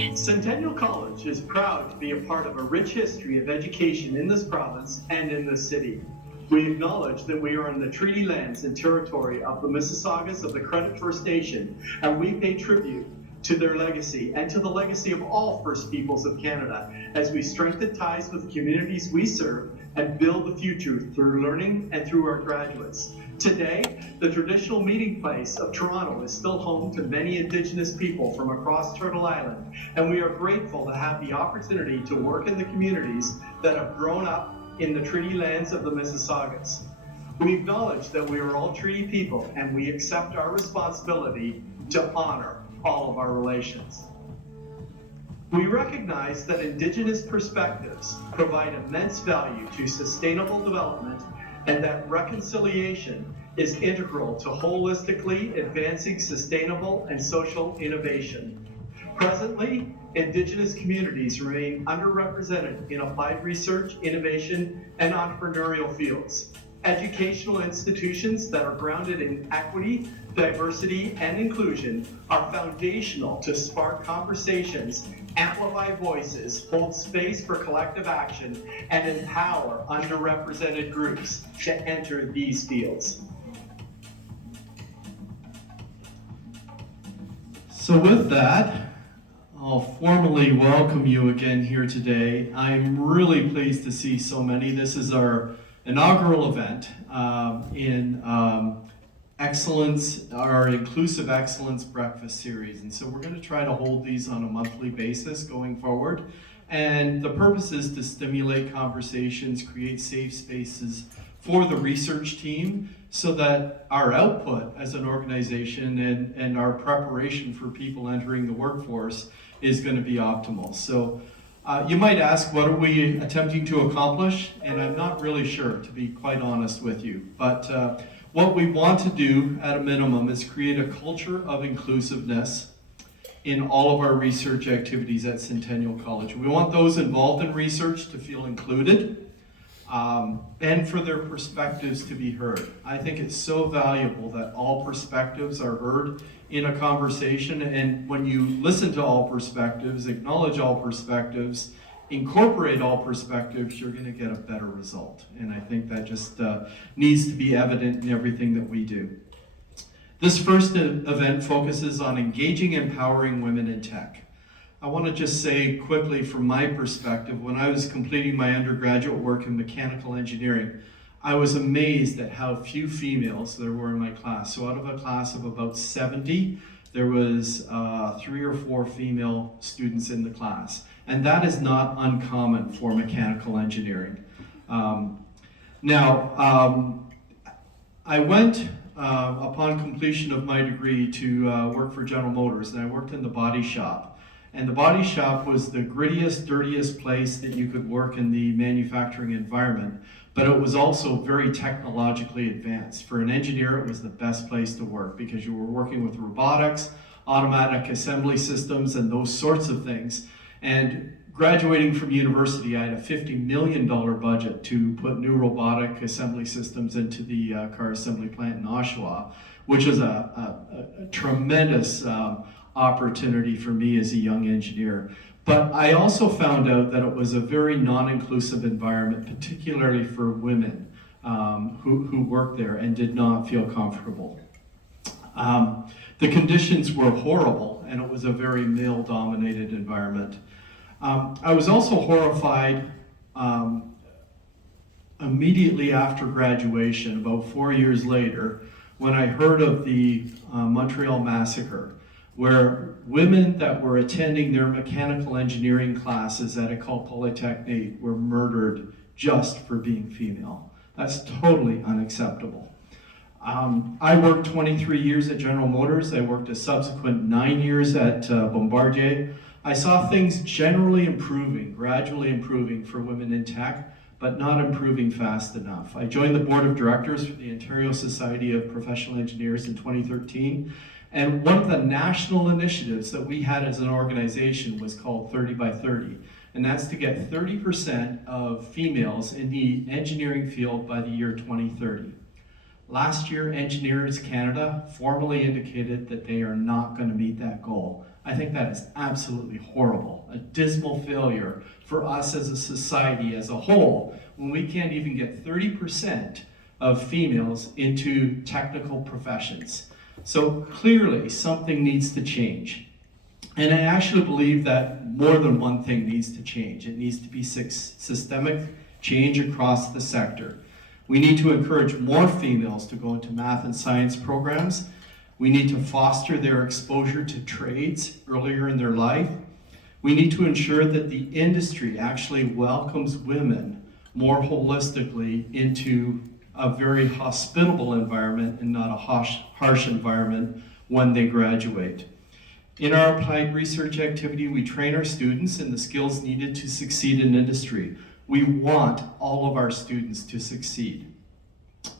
Centennial College is proud to be a part of a rich history of education in this province and in this city. We acknowledge that we are in the treaty lands and territory of the Mississaugas of the Credit First Nation, and we pay tribute to their legacy and to the legacy of all First Peoples of Canada as we strengthen ties with the communities we serve and build the future through learning and through our graduates. Today, the traditional meeting place of Toronto is still home to many Indigenous people from across Turtle Island, and we are grateful to have the opportunity to work in the communities that have grown up in the treaty lands of the Mississaugas. We acknowledge that we are all treaty people, and we accept our responsibility to honor all of our relations. We recognize that Indigenous perspectives provide immense value to sustainable development and that reconciliation is integral to holistically advancing sustainable and social innovation. Presently, Indigenous communities remain underrepresented in applied research, innovation, and entrepreneurial fields. Educational institutions that are grounded in equity, diversity, and inclusion are foundational to spark conversations, amplify voices, hold space for collective action, and empower underrepresented groups to enter these fields. So with that, I'll formally welcome you again here today. I'm really pleased to see so many. This is our inaugural event in Excellence, our Inclusive Excellence Breakfast Series. And so we're going to try to hold these on a monthly basis going forward. And the purpose is to stimulate conversations, create safe spaces for the research team so that our output as an organization and our preparation for people entering the workforce is going to be optimal. So you might ask, what are we attempting to accomplish? And I'm not really sure, to be quite honest with you. But what we want to do at a minimum is create a culture of inclusiveness in all of our research activities at Centennial College. We want those involved in research to feel included and for their perspectives to be heard. I think it's so valuable that all perspectives are heard in a conversation, and when you listen to all perspectives, acknowledge all perspectives, incorporate all perspectives, you're going to get a better result. And I think that just needs to be evident in everything that we do. This first event focuses on engaging and empowering women in tech. I want to just say quickly from my perspective, when I was completing my undergraduate work in mechanical engineering, I was amazed at how few females there were in my class. So out of a class of about 70, there was 3 or 4 female students in the class. And that is not uncommon for mechanical engineering. I went, upon completion of my degree, to work for General Motors, and I worked in the body shop. And the body shop was the grittiest, dirtiest place that you could work in the manufacturing environment, but it was also very technologically advanced. For an engineer, it was the best place to work because you were working with robotics, automatic assembly systems, and those sorts of things. And graduating from university, I had a $50 million budget to put new robotic assembly systems into the car assembly plant in Oshawa, which was a tremendous opportunity for me as a young engineer. But I also found out that it was a very non-inclusive environment, particularly for women who worked there and did not feel comfortable. The conditions were horrible, and it was a very male-dominated environment. I was also horrified immediately after graduation, about 4 years later, when I heard of the Montreal Massacre, where women that were attending their mechanical engineering classes at École Polytechnique were murdered just for being female. That's totally unacceptable. I worked 23 years at General Motors. I worked a subsequent 9 years at Bombardier. I saw things generally improving, gradually improving for women in tech, but not improving fast enough. I joined the board of directors for the Ontario Society of Professional Engineers in 2013, and one of the national initiatives that we had as an organization was called 30 by 30, and that's to get 30% of females in the engineering field by the year 2030. Last year, Engineers Canada formally indicated that they are not going to meet that goal. I think that is absolutely horrible, a dismal failure for us as a society as a whole, when we can't even get 30% of females into technical professions. So clearly something needs to change. And I actually believe that more than one thing needs to change. It needs to be systemic change across the sector. We need to encourage more females to go into math and science programs. We need to foster their exposure to trades earlier in their life. We need to ensure that the industry actually welcomes women more holistically into a very hospitable environment and not a harsh environment when they graduate. In our applied research activity, we train our students in the skills needed to succeed in industry. We want all of our students to succeed.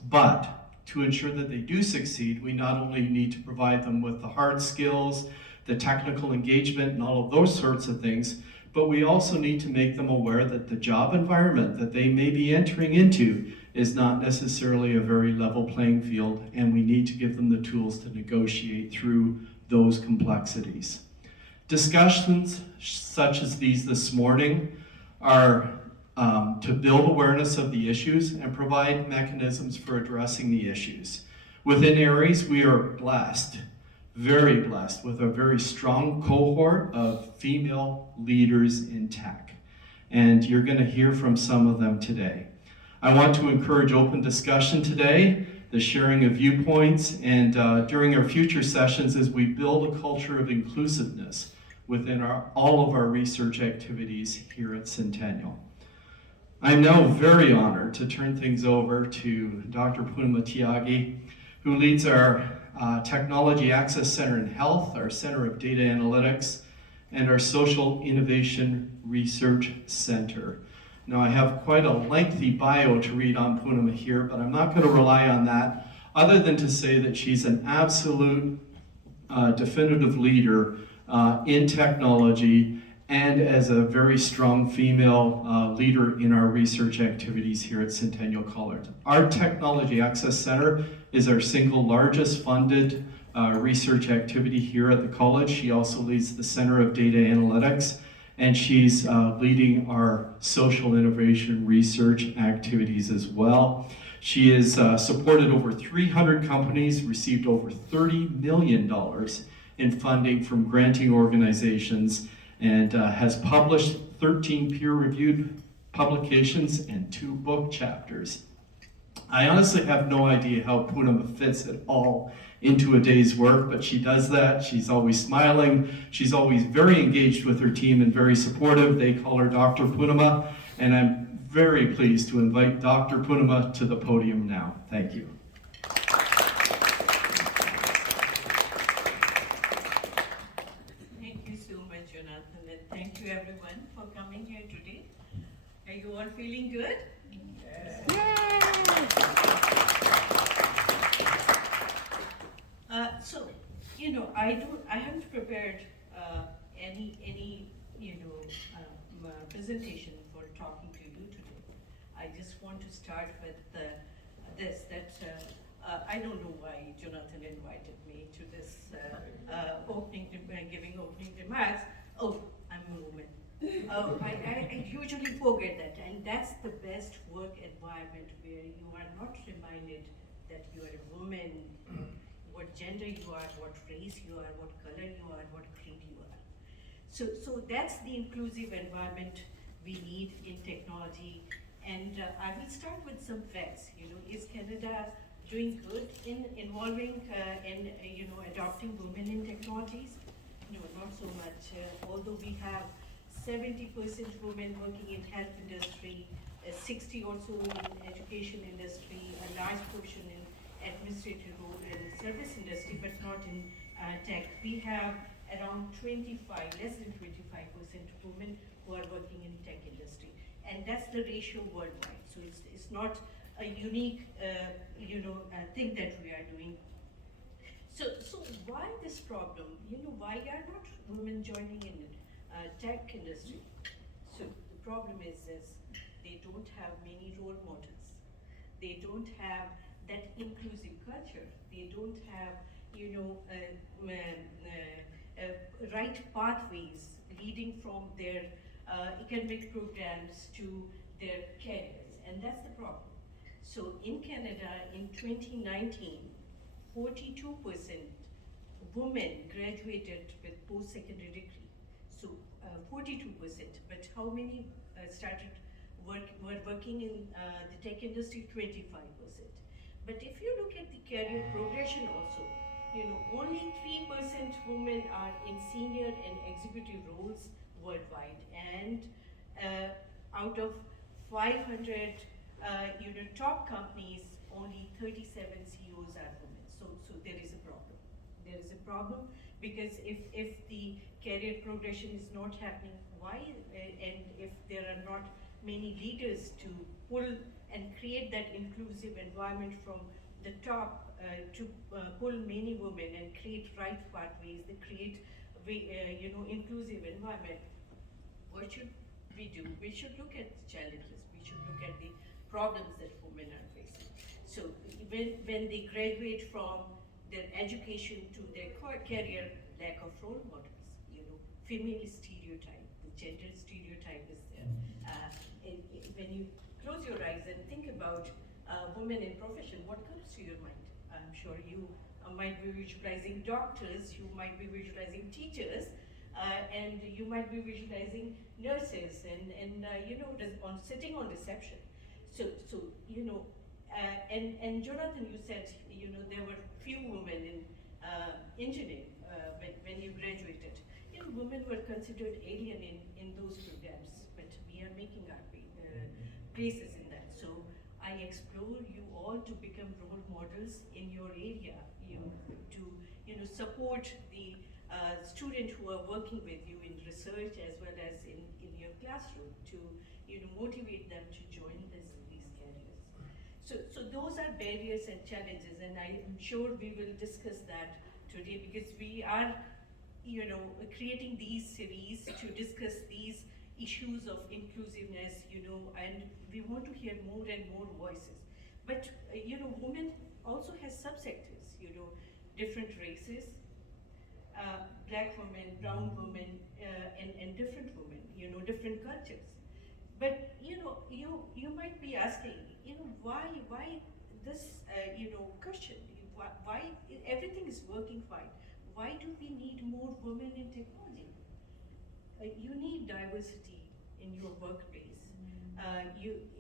But to ensure that they do succeed, we not only need to provide them with the hard skills, the technical engagement, and all of those sorts of things, but we also need to make them aware that the job environment that they may be entering into is not necessarily a very level playing field, and we need to give them the tools to negotiate through those complexities. Discussions such as these this morning are to build awareness of the issues and provide mechanisms for addressing the issues. Within Aries, we are blessed, very blessed, with a very strong cohort of female leaders in tech. And you're going to hear from some of them today. I want to encourage open discussion today, the sharing of viewpoints, and during our future sessions as we build a culture of inclusiveness within all of our research activities here at Centennial. I'm now very honored to turn things over to Dr. Poonama Tyagi, who leads our Technology Access Center in Health, our Center of Data Analytics, and our Social Innovation Research Center. Now, I have quite a lengthy bio to read on Poonama here, but I'm not going to rely on that, other than to say that she's an absolute definitive leader in technology, and as a very strong female leader in our research activities here at Centennial College. Our Technology Access Center is our single largest funded research activity here at the college. She also leads the Center of Data Analytics, and she's leading our social innovation research activities as well. She has supported over 300 companies, received over $30 million in funding from granting organizations, and has published 13 peer-reviewed publications and 2 book chapters. I honestly have no idea how Poonama fits it all into a day's work, but she does that. She's always smiling. She's always very engaged with her team and very supportive. They call her Dr. Poonama, and I'm very pleased to invite Dr. Poonama to the podium now. Thank you. Thank you so much, Jonathan, and thank you everyone for coming here today. Are you all feeling good? So, I haven't prepared any presentation for talking to you today. I just want to start with this, that I don't know why Jonathan invited me to this giving opening remarks. Oh, I'm a woman. I usually forget that, and that's the best work environment where you are not reminded that you are a woman, what gender you are, what race you are, what color you are, what creed you are. So that's the inclusive environment we need in technology. And I will start with some facts. Is Canada doing good in involving and adopting women in technologies? No, not so much. Although we have 70% women working in health industry, 60 or so in education industry, a large portion in administrative role in service industry, but not in tech. We have around less than 25% women who are working in tech industry, and that's the ratio worldwide. So it's not a unique thing that we are doing. So why this problem? Why are not women joining in tech industry? So the problem is this: they don't have many role models. They don't have that inclusive culture. They don't have right pathways leading from their academic programs to their careers, and that's the problem. So in Canada in 2019, 42% women graduated with post-secondary degree. So 42%, but how many were working in the tech industry? 25%. But if you look at the career progression also, only 3% women are in senior and executive roles worldwide, and out of 500 top companies, only 37 CEOs are women. So there is a problem. There is a problem because if the career progression is not happening, why? And if there are not many leaders to pull and create that inclusive environment from the top to pull many women and create right pathways, they create inclusive environment. What should we do? We should look at the challenges. We should look at the problems that women are facing. So when they graduate from their education to their career, lack of role models, female stereotype, the gender stereotype is there. When you close your eyes and think about women in profession, what comes to your mind? I'm sure you might be visualizing doctors, you might be visualizing teachers, and you might be visualizing nurses and sitting on reception. So and Jonathan, you said there were few women in engineering when you graduated. Women were considered alien in those programs, but we are making our places in that. So I explore you all to become role models in your area, to support the students who are working with you in research as well as in your classroom, to motivate them to join these careers. So those are barriers and challenges, and I am sure we will discuss that today, because we are creating these series to discuss these issues of inclusiveness, and we want to hear more and more voices. But women also has subsectors, different races, black women, brown women, and different women, different cultures. But you might be asking, why this question? Why everything is working fine? Why do we need more women in technology? You need diversity in your workplace.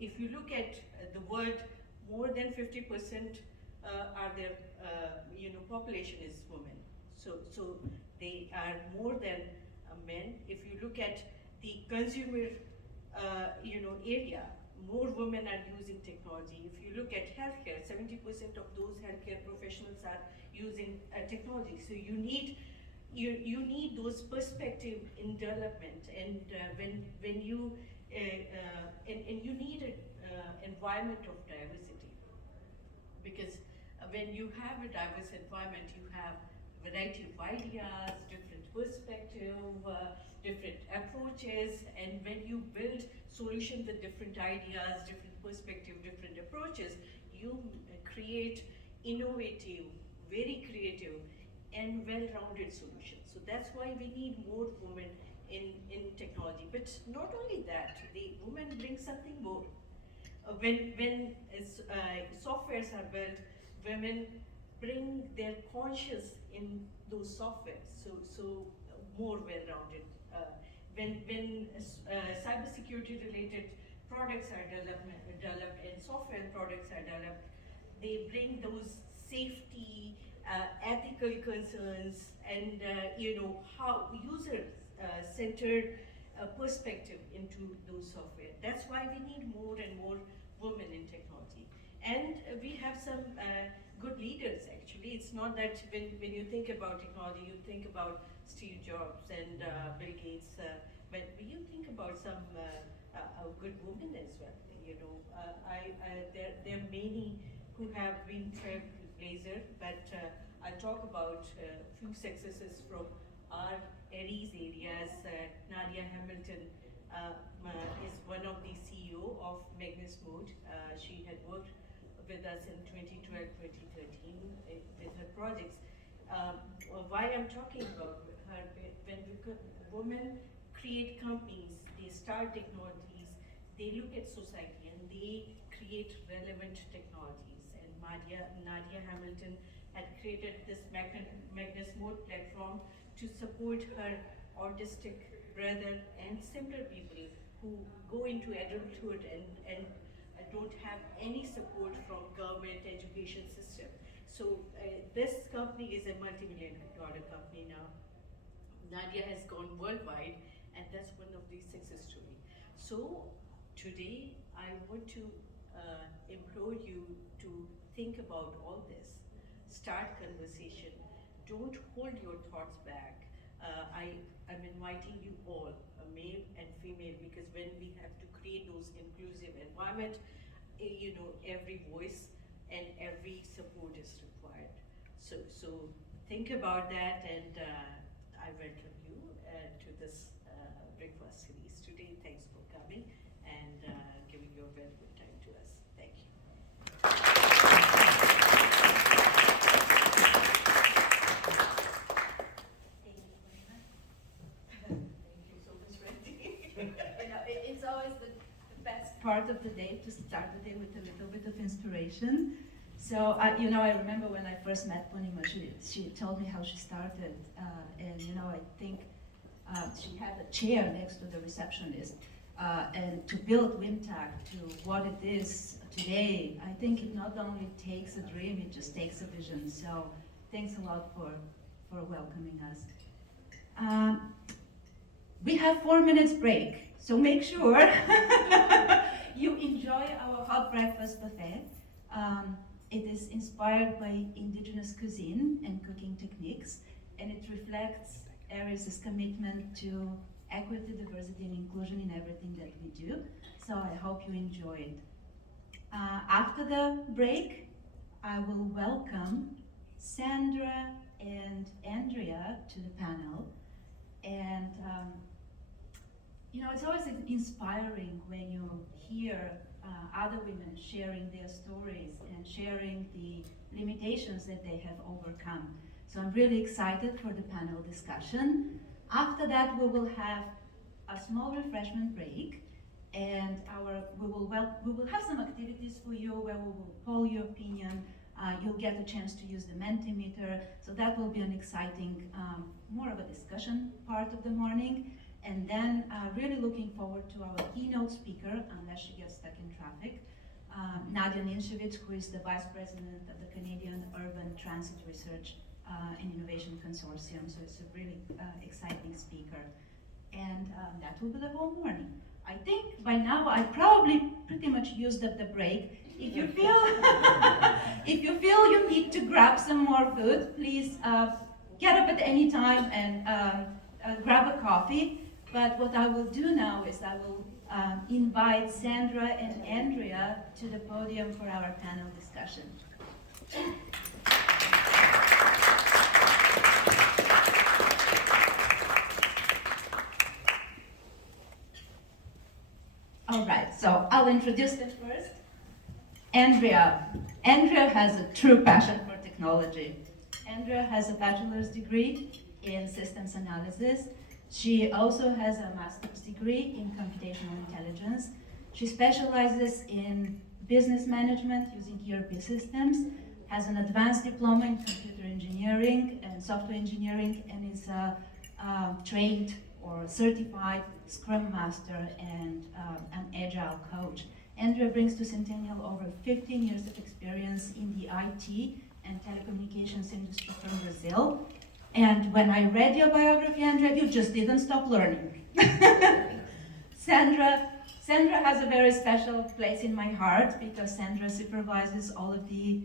If you look at the world, more than 50% are their population is women. So they are more than men. If you look at the consumer area, more women are using technology. If you look at healthcare, 70% of those healthcare professionals are using technology. So you need those perspective in development, and when you and you need an environment of diversity, because when you have a diverse environment, you have variety of ideas, different perspective, different approaches, and when you build solutions with different ideas, different perspective, different approaches, you create innovative, very creative, and well-rounded solutions. So that's why we need more women in technology. But not only that, the women bring something more. When softwares are built, women bring their conscious in those softwares, so more well-rounded. When cybersecurity related products are developed and software products are developed, they bring those safety, ethical concerns, and how user-centered perspective into those software. That's why we need more and more women in technology. And we have some good leaders, actually. It's not that when you think about technology, you think about Steve Jobs and Bill Gates, but you think about some good women as well. There are many who have been trailblazer, but I'll talk about a few successes from our Aries areas. Nadia Hamilton is one of the CEO of Magnus Mode. She had worked with us in 2012, 2013 with her projects. Why I'm talking about her, when women create companies, they start technologies, they look at society and they create relevant technologies. And Nadia Hamilton had created this Magnus Mode platform to support her autistic brother and simpler people who go into adulthood and don't have any support from government education system. So this company is a multi-million-dollar company now. Nadia has gone worldwide, and that's one of these success stories. So today, I want to implore you to think about all this. Start conversation. Don't hold your thoughts back. I'm inviting you all, male and female, because when we have to create those inclusive environment, every voice and every support is required. So think about that, and I welcome you to this breakfast series today. Thanks for coming and giving your valuable time to us. Thank you. Thank you very much. Thank you so much, Randy. It's always the best part of the day to start the day with a little bit of inspiration. So, I remember when I first met Punima, she told me how she started, and I think she had a chair next to the receptionist, and to build WinTech to what it is today, I think it not only takes a dream, it just takes a vision. So, thanks a lot for welcoming us. We have 4 minutes break, so make sure you enjoy our hot breakfast buffet. It is inspired by indigenous cuisine and cooking techniques, and it reflects Aries' commitment to equity, diversity, and inclusion in everything that we do. So I hope you enjoy it. After the break, I will welcome Sandra and Andrea to the panel. And it's always inspiring when you hear other women sharing their stories and sharing the limitations that they have overcome. So I'm really excited for the panel discussion. After that, we will have a small refreshment break, and we will have some activities for you where we will poll your opinion. You'll get a chance to use the Mentimeter, so that will be an exciting, more of a discussion part of the morning. And then really looking forward to our keynote speaker, unless she gets stuck in traffic, Nadia Ninshevich, who is the Vice President of the Canadian Urban Transit Research and Innovation Consortium. So it's a really exciting speaker. And that will be the whole morning. I think by now I probably pretty much used up the break. If you feel you need to grab some more food, please get up at any time and grab a coffee. But what I will do now is I will invite Sandra and Andrea to the podium for our panel discussion. All right, so I'll introduce them first. Andrea. Andrea has a true passion for technology. Andrea has a bachelor's degree in systems analysis. She also has a master's degree in computational intelligence. She specializes in business management using ERP systems, has an advanced diploma in computer engineering and software engineering, and is a trained or certified Scrum Master and an Agile coach. Andrea brings to Centennial over 15 years of experience in the IT and telecommunications industry from Brazil. And when I read your biography, Andrea, you just didn't stop learning. Sandra has a very special place in my heart because Sandra supervises all of the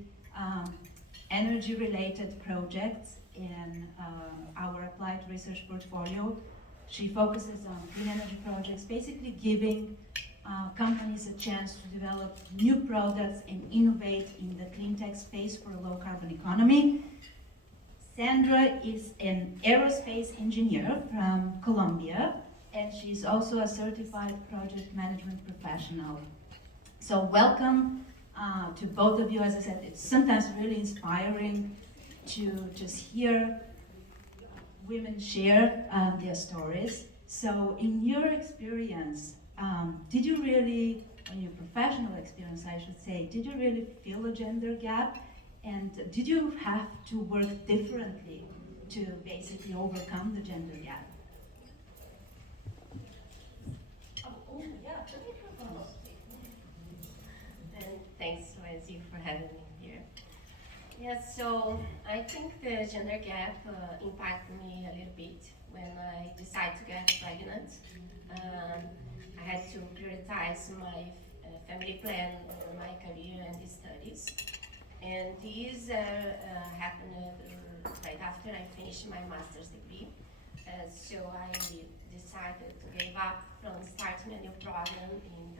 energy-related projects in our applied research portfolio. She focuses on clean energy projects, basically giving companies a chance to develop new products and innovate in the clean tech space for a low carbon economy. Sandra is an aerospace engineer from Colombia, and she's also a certified project management professional. So welcome to both of you. As I said, it's sometimes really inspiring to just hear women share their stories. So in your experience, did you really, in your professional experience I should say, did you really feel a gender gap? And did you have to work differently to basically overcome the gender gap? Oh, yeah, the microphone. And thanks, Wendy, for having me here. Yeah, so I think the gender gap impacted me a little bit when I decided to get pregnant. I had to prioritize my family plan, my career and studies. And these happened right after I finished my master's degree. So I decided to give up from starting a new program in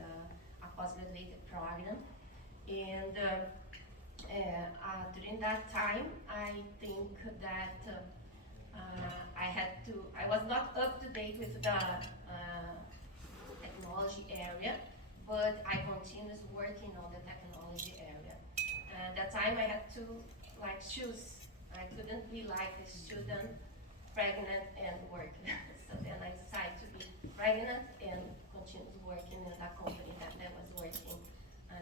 a postgraduate program. And during that time, I think that I was not up to date with the technology area, but I continued working on the technology area. That time I had to choose. I couldn't be like a student, pregnant and work. So then I decided to be pregnant and continue working in that company that I was working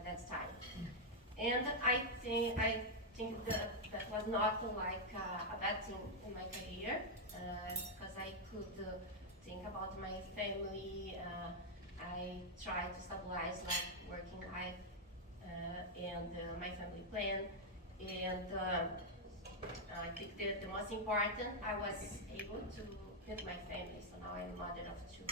that time. And I think that was not a bad thing in my career because I could think about my family. I tried to stabilize working life and my family plan. And I think the most important, I was able to feed my family. So now I'm a mother of two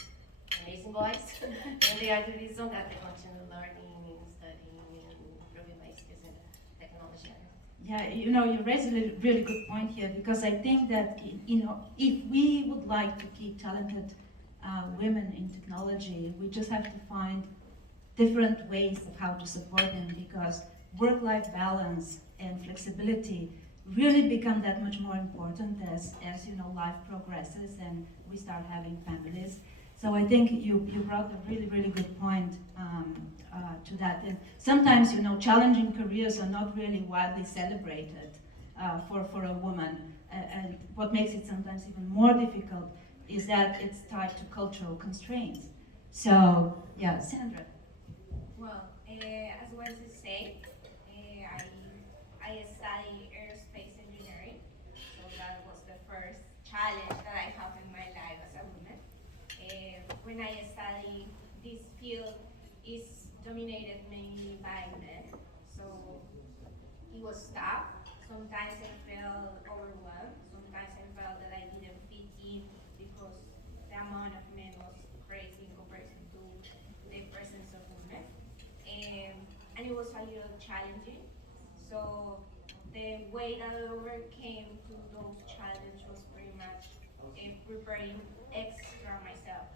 amazing boys, and they are the reason that I continue learning, studying, and improving my skills in the technology area. Yeah, you raise a really good point here, because I think that if we would like to keep talented women in technology, we just have to find different ways of how to support them, because work-life balance and flexibility really become that much more important as life progresses and we start having families. So I think you brought a really good point to that. And sometimes challenging careers are not really widely celebrated for a woman. And what makes it sometimes even more difficult is that it's tied to cultural constraints. So yeah, Sandra. Well, as was said, I study aerospace engineering, so that was the first challenge that I have in my life as a woman. When I study, this field is dominated mainly by men, so it was tough. Sometimes I felt overwhelmed. Sometimes I felt that I didn't fit in because the amount of men was crazy in comparison to the presence of women. And it was a little challenging. So the way that I overcame to those challenges was pretty much preparing extra myself.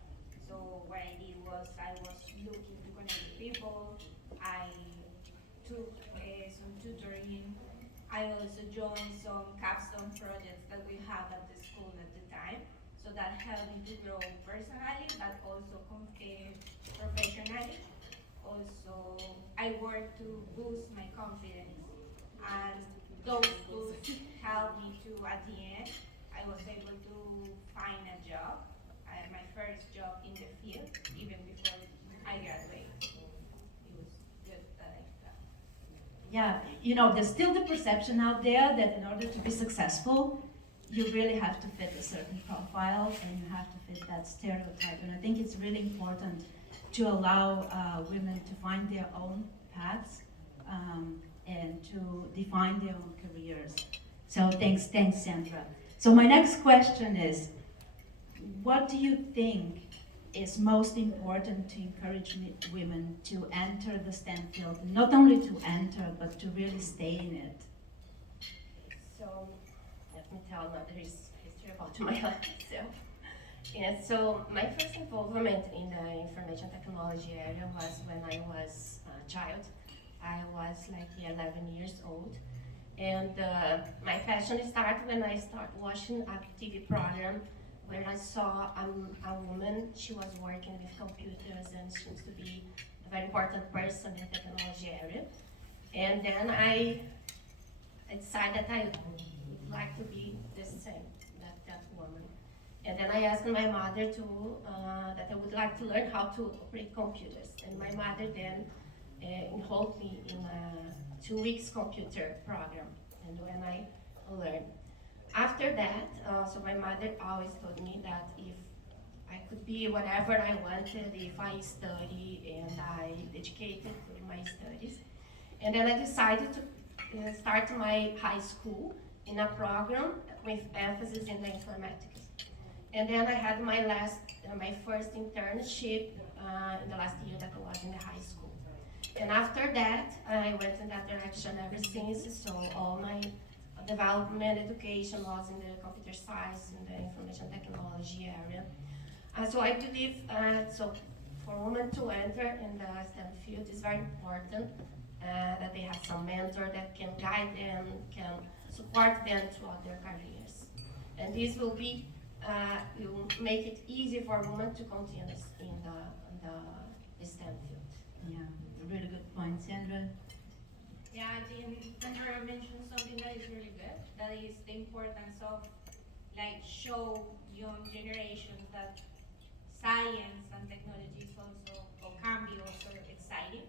So what I did was I was looking to connect with people. I took some tutoring. I also joined some capstone projects that we had at the school at the time. So that helped me to grow personally, but also professionally. Also, I worked to boost my confidence, and those boosts helped me to, at the end, I was able to find a job, my first job in the field, even before I graduated. It was good that I got. Yeah, there's still the perception out there that in order to be successful, you really have to fit a certain profile and you have to fit that stereotype. And I think it's really important to allow women to find their own paths and to define their own careers. So thanks, Sandra. So my next question is, what do you think is most important to encourage women to enter the STEM field? Not only to enter, but to really stay in it. So let me tell another history about myself. Yeah, so my first involvement in the information technology area was when I was a child. I was 11 years old. And my passion started when I started watching a TV program where I saw a woman. She was working with computers and seems to be a very important person in the technology area. And then I decided that I would like to be the same, that woman. And then I asked my mother that I would like to learn how to operate computers. And my mother then enrolled me in a 2 weeks computer program. And when I learned. After that, so my mother always told me that if I could be whatever I wanted, if I study and I dedicated to my studies. And then I decided to start my high school in a program with emphasis in the informatics. And then I had my first internship in the last year that I was in the high school. And after that, I went in that direction ever since. So all my development education was in the computer science and the information technology area. So I believe, so for women to enter in the STEM field is very important that they have some mentor that can guide them, can support them throughout their careers. And this will make it easy for women to continue in the STEM field. Yeah, a really good point, Sandra. Yeah, I think Sandra mentioned something that is really good. That is the importance of show young generations that science and technology is also, or can be also exciting.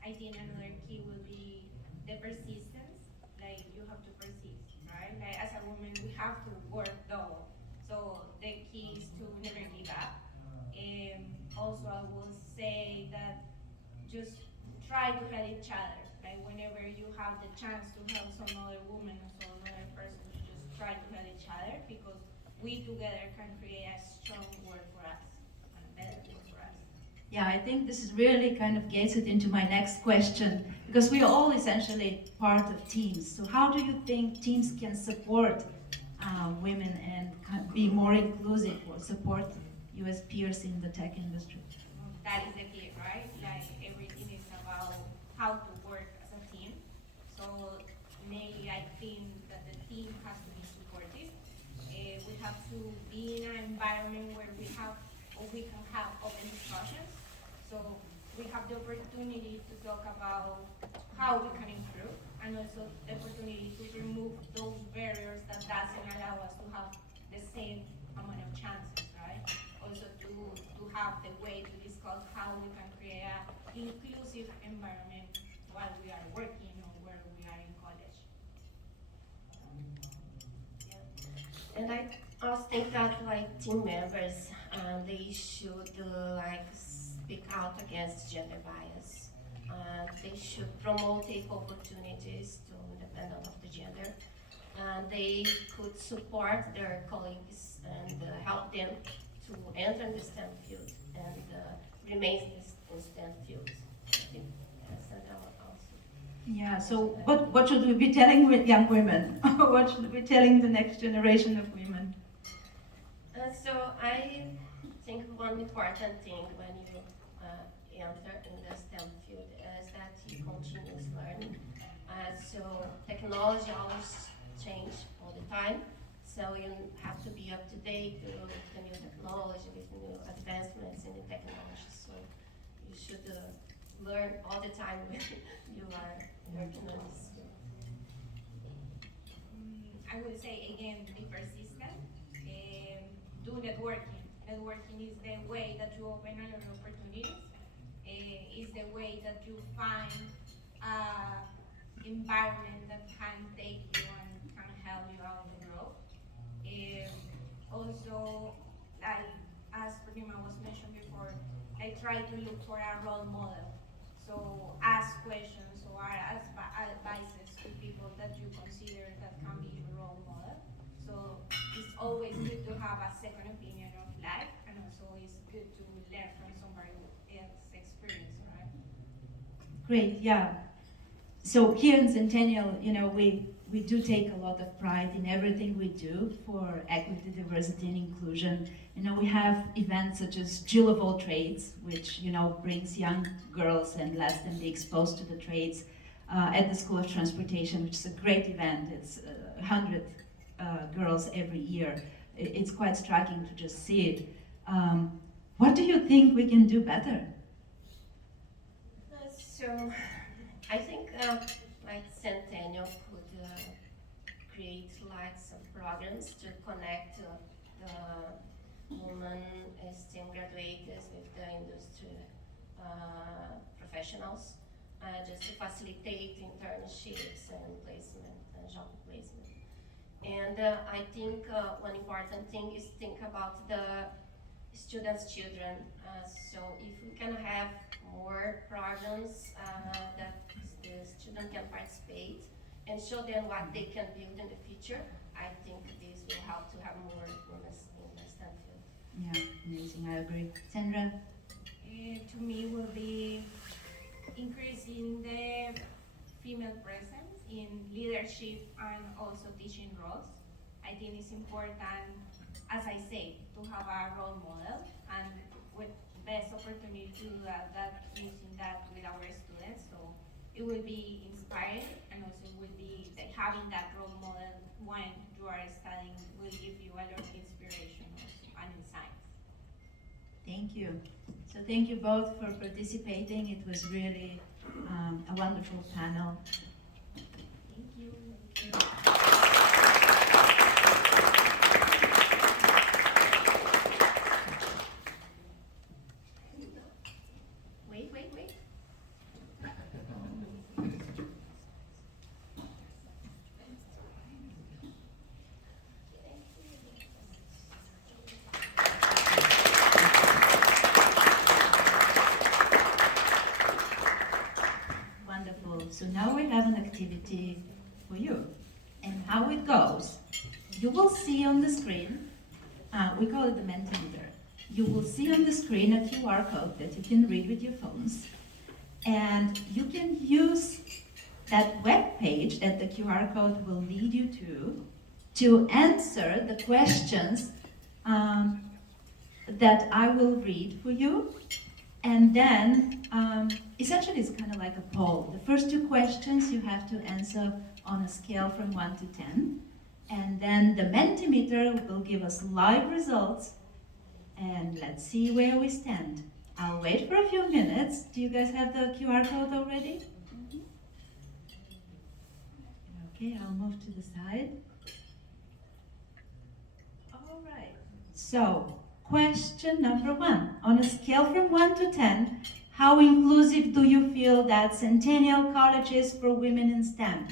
I think another key will be the persistence. You have to persist, right? As a woman, we have to work double. So the key is to never give up. Also, I will say that just try to help each other. Whenever you have the chance to help some other woman or some other person, you just try to help each other, because we together can create a strong world for us and a better world for us. Yeah, I think this is really kind of gets it into my next question, because we are all essentially part of teams. So how do you think teams can support women and be more inclusive or support you as peers in the tech industry? That is the key, right? Everything is about how to work as a team. So mainly I think that the team has to be supportive. We have to be in an environment where we can have open discussions. So we have the opportunity to talk about how we can improve, and also the opportunity to remove those barriers that doesn't allow us to have the same amount of chances, right? Also to have the way to discuss how we can create an inclusive environment while we are working or where we are in college. Yeah. And I also think that team members, they should speak out against gender bias. They should promote equal opportunities to independent of the gender. They could support their colleagues and help them to enter in the STEM field and remain in the STEM field. I think that's also. Yeah, so what should we be telling with young women? What should we be telling the next generation of women? So I think one important thing when you enter in the STEM field is that you continuous learning. So technology always change all the time. So you have to be up to date with the new technology, with new advancements in the technology. So you should learn all the time when you are working on this. I would say again, be persistent. Do networking. Networking is the way that you open a lot of opportunities. Is the way that you find environment that can take you and can help you out to grow. Also, as Prima was mentioned before, I try to look for a role model. So ask questions or ask advices to people that you consider that can be your role model. So it's always good to have a second opinion of life, and also it's good to learn from somebody else's experience, right? Great, yeah. So here in Centennial, we do take a lot of pride in everything we do for equity, diversity, and inclusion. We have events such as Jill of all trades, which brings young girls and lets them be exposed to the trades at the School of Transportation, which is a great event. It's 100 girls every year. It's quite striking to just see it. What do you think we can do better? So I think Centennial could create some programs to connect the women STEM graduates with the industry professionals, just to facilitate internships and placement and job placement. And I think one important thing is think about the students' children. So if we can have more programs that the student can participate and show them what they can build in the future, I think this will help to have more women in the STEM field. Yeah, amazing, I agree. Sandra? To me will be increasing the female presence in leadership and also teaching roles. I think it's important, as I say, to have a role model, and with best opportunity to do that using that with our students. So it will be inspiring, and also will be that having that role model when you are studying will give you a lot of inspiration also and insights. Thank you. So thank you both for participating. It was really a wonderful panel. Thank you. Wait. Wonderful. So now we have an activity for you. And how it goes, you will see on the screen, we call it the Mentimeter. You will see on the screen a QR code that you can read with your phones. And you can use that web page that the QR code will lead you to answer the questions that I will read for you. And then, essentially it's kind of like a poll. The first two questions you have to answer on a scale from 1 to 10. And then the Mentimeter will give us live results. And let's see where we stand. I'll wait for a few minutes. Do you guys have the QR code already? Okay, I'll move to the side. All right. So, question number 1. On a scale from 1 to 10, how inclusive do you feel that Centennial College is for women in STEM?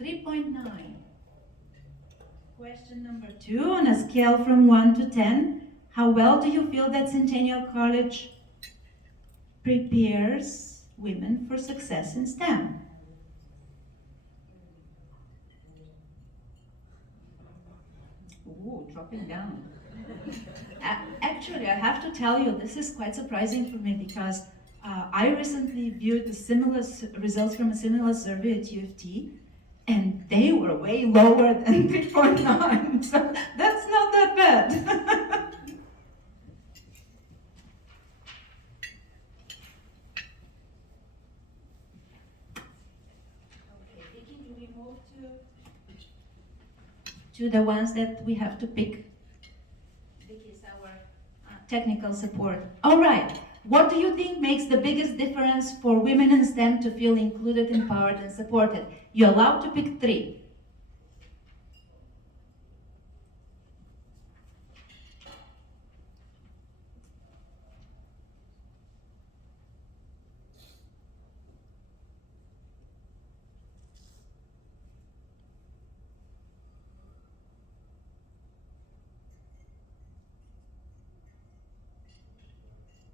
3.9. Question number 2, on a scale from 1 to 10, how well do you feel that Centennial College prepares women for success in STEM? Ooh, dropping down. Actually, I have to tell you, this is quite surprising for me because I recently viewed the similar results from a similar survey at U of T, and they were way lower than 3.9, so that's not that bad. Okay, Vicky, do we move to the ones that we have to pick? Vicky is our technical support. All right. What do you think makes the biggest difference for women in STEM to feel included, empowered, and supported? You're allowed to pick 3.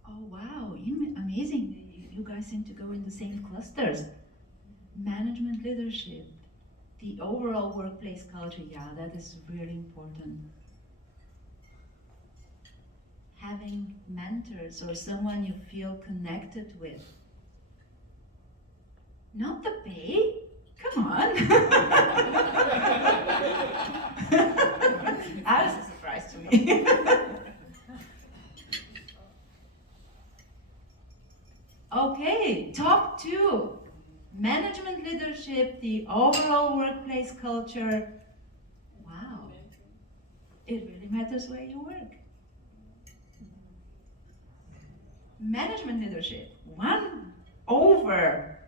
Oh wow, amazing. You guys seem to go in the same clusters. Management leadership, the overall workplace culture, yeah, that is really important. Having mentors or someone you feel connected with. Not the pay, come on. That is a surprise to me. Okay, top 2. Management leadership, the overall workplace culture. Wow, it really matters where you work. management leadership won over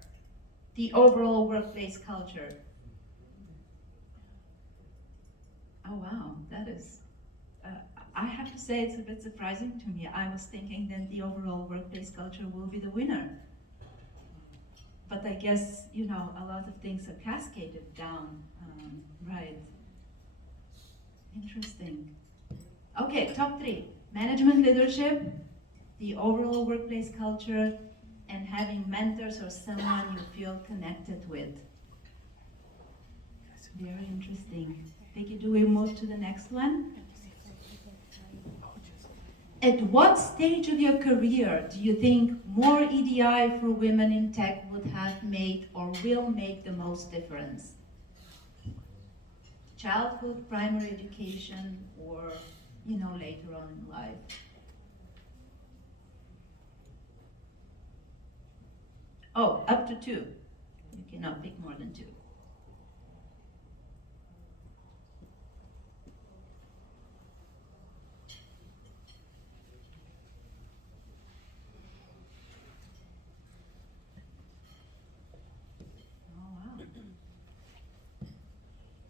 the overall workplace culture. Oh wow, that is, I have to say it's a bit surprising to me. I was thinking that the overall workplace culture will be the winner. But I guess, you know, a lot of things are cascaded down, right? Interesting. Okay, top 3. Management leadership, the overall workplace culture, and having mentors or someone you feel connected with. Very interesting. Vicky, do we move to the next one? At what stage of your career do you think more EDI for women in tech would have made or will make the most difference? Childhood, primary education, or, you know, later on in life? Oh, up to 2. You cannot pick more than 2.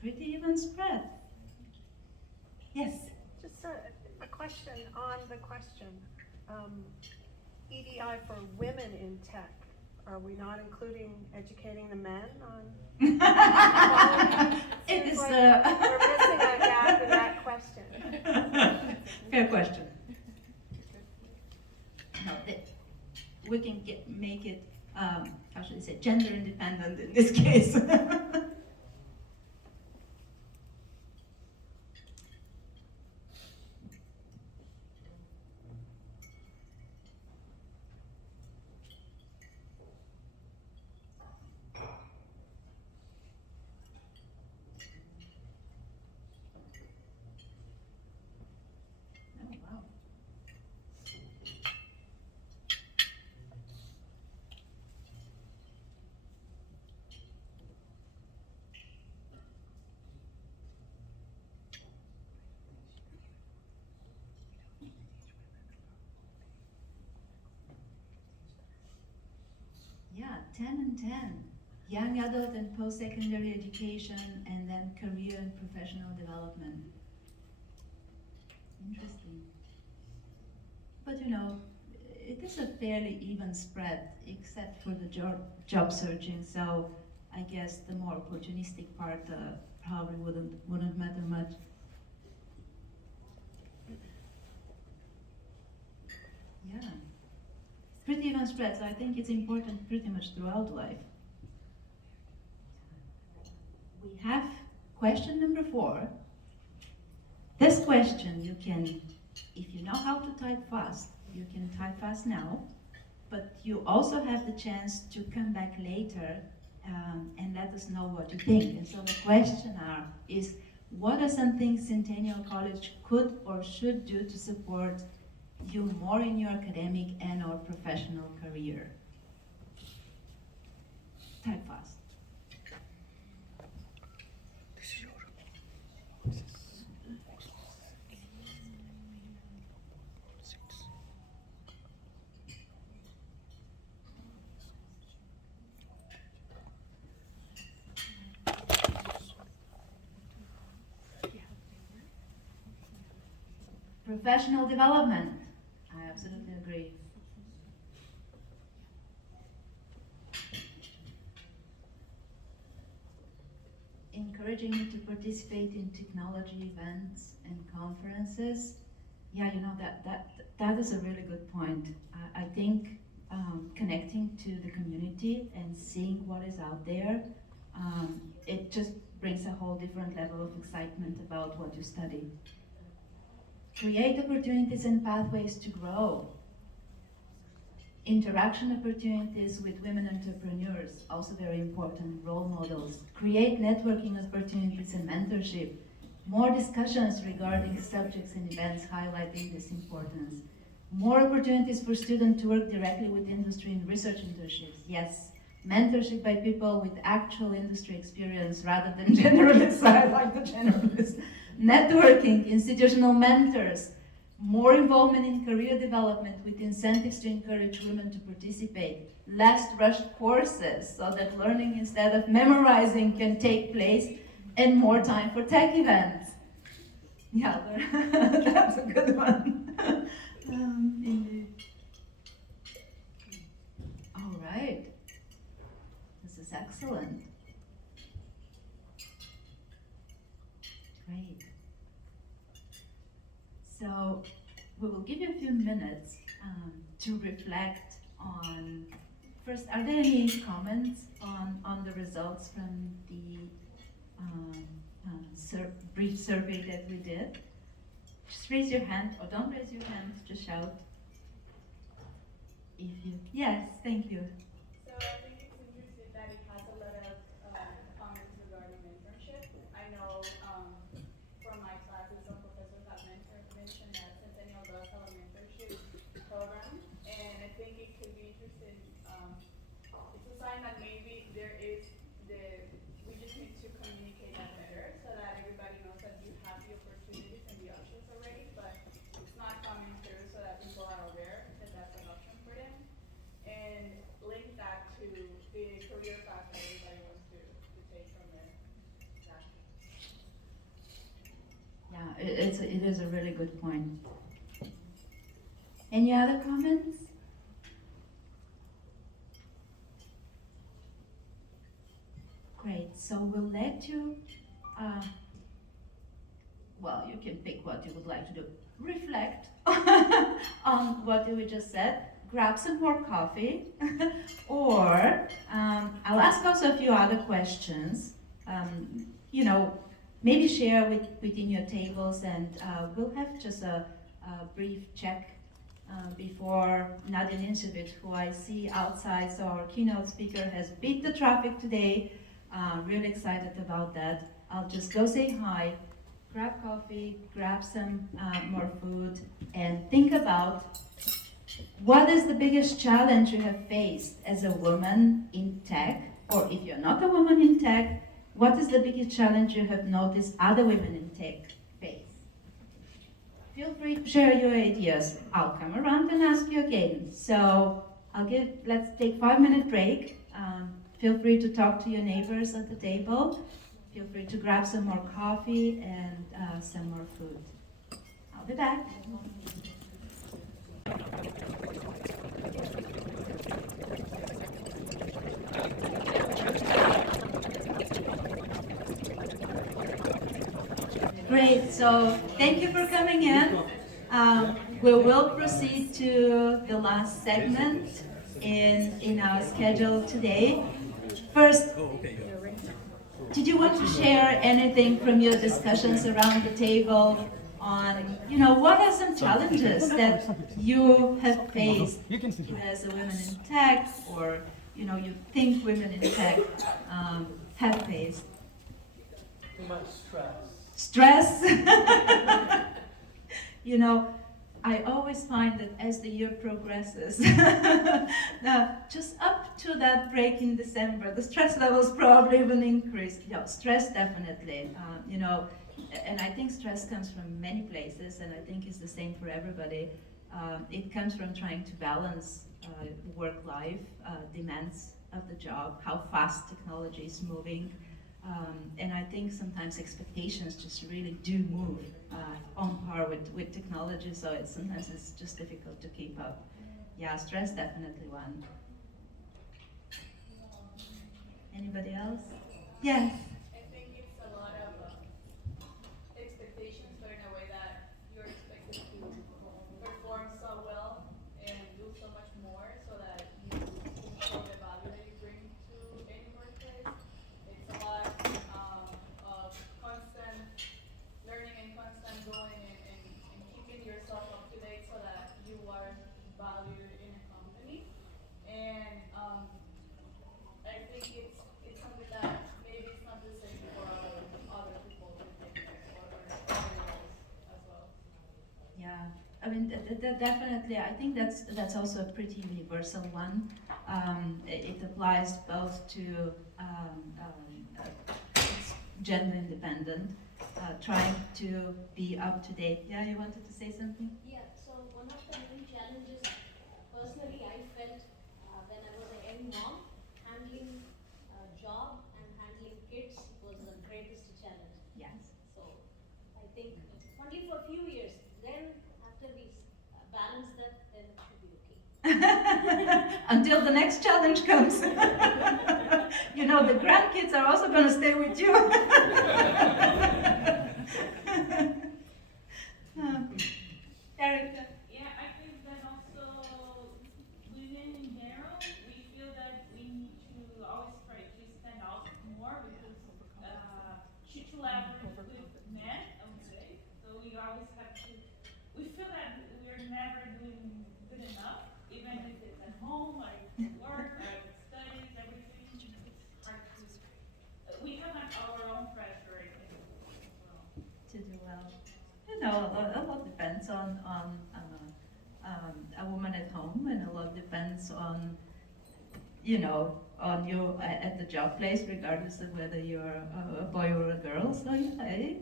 Pretty even spread. Yes. Just a question on the question. EDI for women in tech. Are we not including educating the men on equality? It is Like we're missing a gap in that question. fair question. No, we can make it, how should I say, gender independent in this case. Yeah, 10 and 10. Young adult and post-secondary education, and then career and professional development. Interesting. But you know, it is a fairly even spread, except for the job searching. So I guess the more opportunistic part probably wouldn't matter much. Yeah. Pretty even spread, so I think it's important pretty much throughout life. We have question number 4. This question you can, if you know how to type fast, you can type fast now, but you also have the chance to come back later and let us know what you think. And so the question is, what are some things Centennial College could or should do to support you more in your academic and or professional career? Type fast. Professional development. I absolutely agree. Encouraging you to participate in technology events and conferences. Yeah, you know, that is a really good point. I think connecting to the community and seeing what is out there, it just brings a whole different level of excitement about what you study. Create opportunities and pathways to grow. Interaction opportunities with women entrepreneurs, also very important, role models. Create networking opportunities and mentorship. More discussions regarding subjects and events highlighting this importance. More opportunities for students to work directly with industry and research internships. Yes, mentorship by people with actual industry experience rather than generalists. I like the generalists. Networking, institutional mentors, more involvement in career development with incentives to encourage women to participate, less rushed courses so that learning instead of memorizing can take place, and more time for tech events. Yeah, that's a good one. Indeed. All right. This is excellent. Great. So we will give you a few minutes to reflect on, first, are there any comments on the results from the brief survey that we did? Just raise your hand, or don't raise your hand, just shout. If you, yes, thank you. So I think it's interesting that it has a lot of comments regarding mentorship. I know from my classes, some professors have mentioned that Centennial does have a mentorship program, and I think it could be interesting. It's a sign that maybe there is we just need to communicate that better so that everybody knows that you have the opportunities and the options already, but it's not coming through so that people are aware that that's an option for them. And link that to the career path that everybody wants to take from there. Yeah, it is a really good point. Any other comments? Great, so we'll let you, well, you can pick what you would like to do. Reflect on what we just said, grab some more coffee, or I'll ask also a few other questions. You know, maybe share within your tables, and we'll have just a brief check before Nadia Ninchevich, who I see outside, so our keynote speaker has beat the traffic today. Really excited about that. I'll just go say hi, grab coffee, grab some more food, and think about what is the biggest challenge you have faced as a woman in tech, or if you're not a woman in tech, what is the biggest challenge you have noticed other women in tech face? Feel free to share your ideas. I'll come around and ask you again. So let's take 5-minute break. Feel free to talk to your neighbors at the table. Feel free to grab some more coffee and some more food. I'll be back. Great, so thank you for coming in. We will proceed to the last segment in our schedule today. First, did you want to share anything from your discussions around the table on, you know, what are some challenges that you have faced either as a woman in tech, or, you know, you think women in tech have faced? Too much stress. Stress? You know, I always find that as the year progresses, just up to that break in December, the stress levels probably will increase. Yeah, stress definitely, you know, and I think stress comes from many places, and I think it's the same for everybody. It comes from trying to balance work-life demands of the job, how fast technology is moving, and I think sometimes expectations just really do move on par with technology, so sometimes it's just difficult to keep up. Yeah, stress definitely one. Anybody else? Yes. I think it's a lot of expectations, but in a way that you're expected to perform so well and do so much more so that you can show the value that you bring to any workplace. It's a lot of constant learning and constant going and keeping yourself up to date so that you are valued in a company. And I think it's something that maybe it's not the same for other people to take care or other roles as well. Yeah, I mean, definitely, I think that's also a pretty universal one. It applies both to, it's gender independent, trying to be up to date. Yeah, you wanted to say something? Yeah, so one of the main challenges personally I felt when I was a young mom, handling a job and handling kids was the greatest challenge. Yes. So I think only for a few years, then after we balance that, then it should be okay. Until the next challenge comes. You know, the grandkids are also going to stay with you. Erica. Yeah, I think that also women in general, we feel that we need to always try to stand out more because to leverage with men, I would say. So we always have to, we feel that we're never doing good enough, even if it's at home, like at work, or at studies, everything. It's hard to, we have our own pressure, I think, as well. To do well. You know, a lot depends on a woman at home, and a lot depends on, you know, on you at the job place, regardless of whether you're a boy or a girl. So yeah,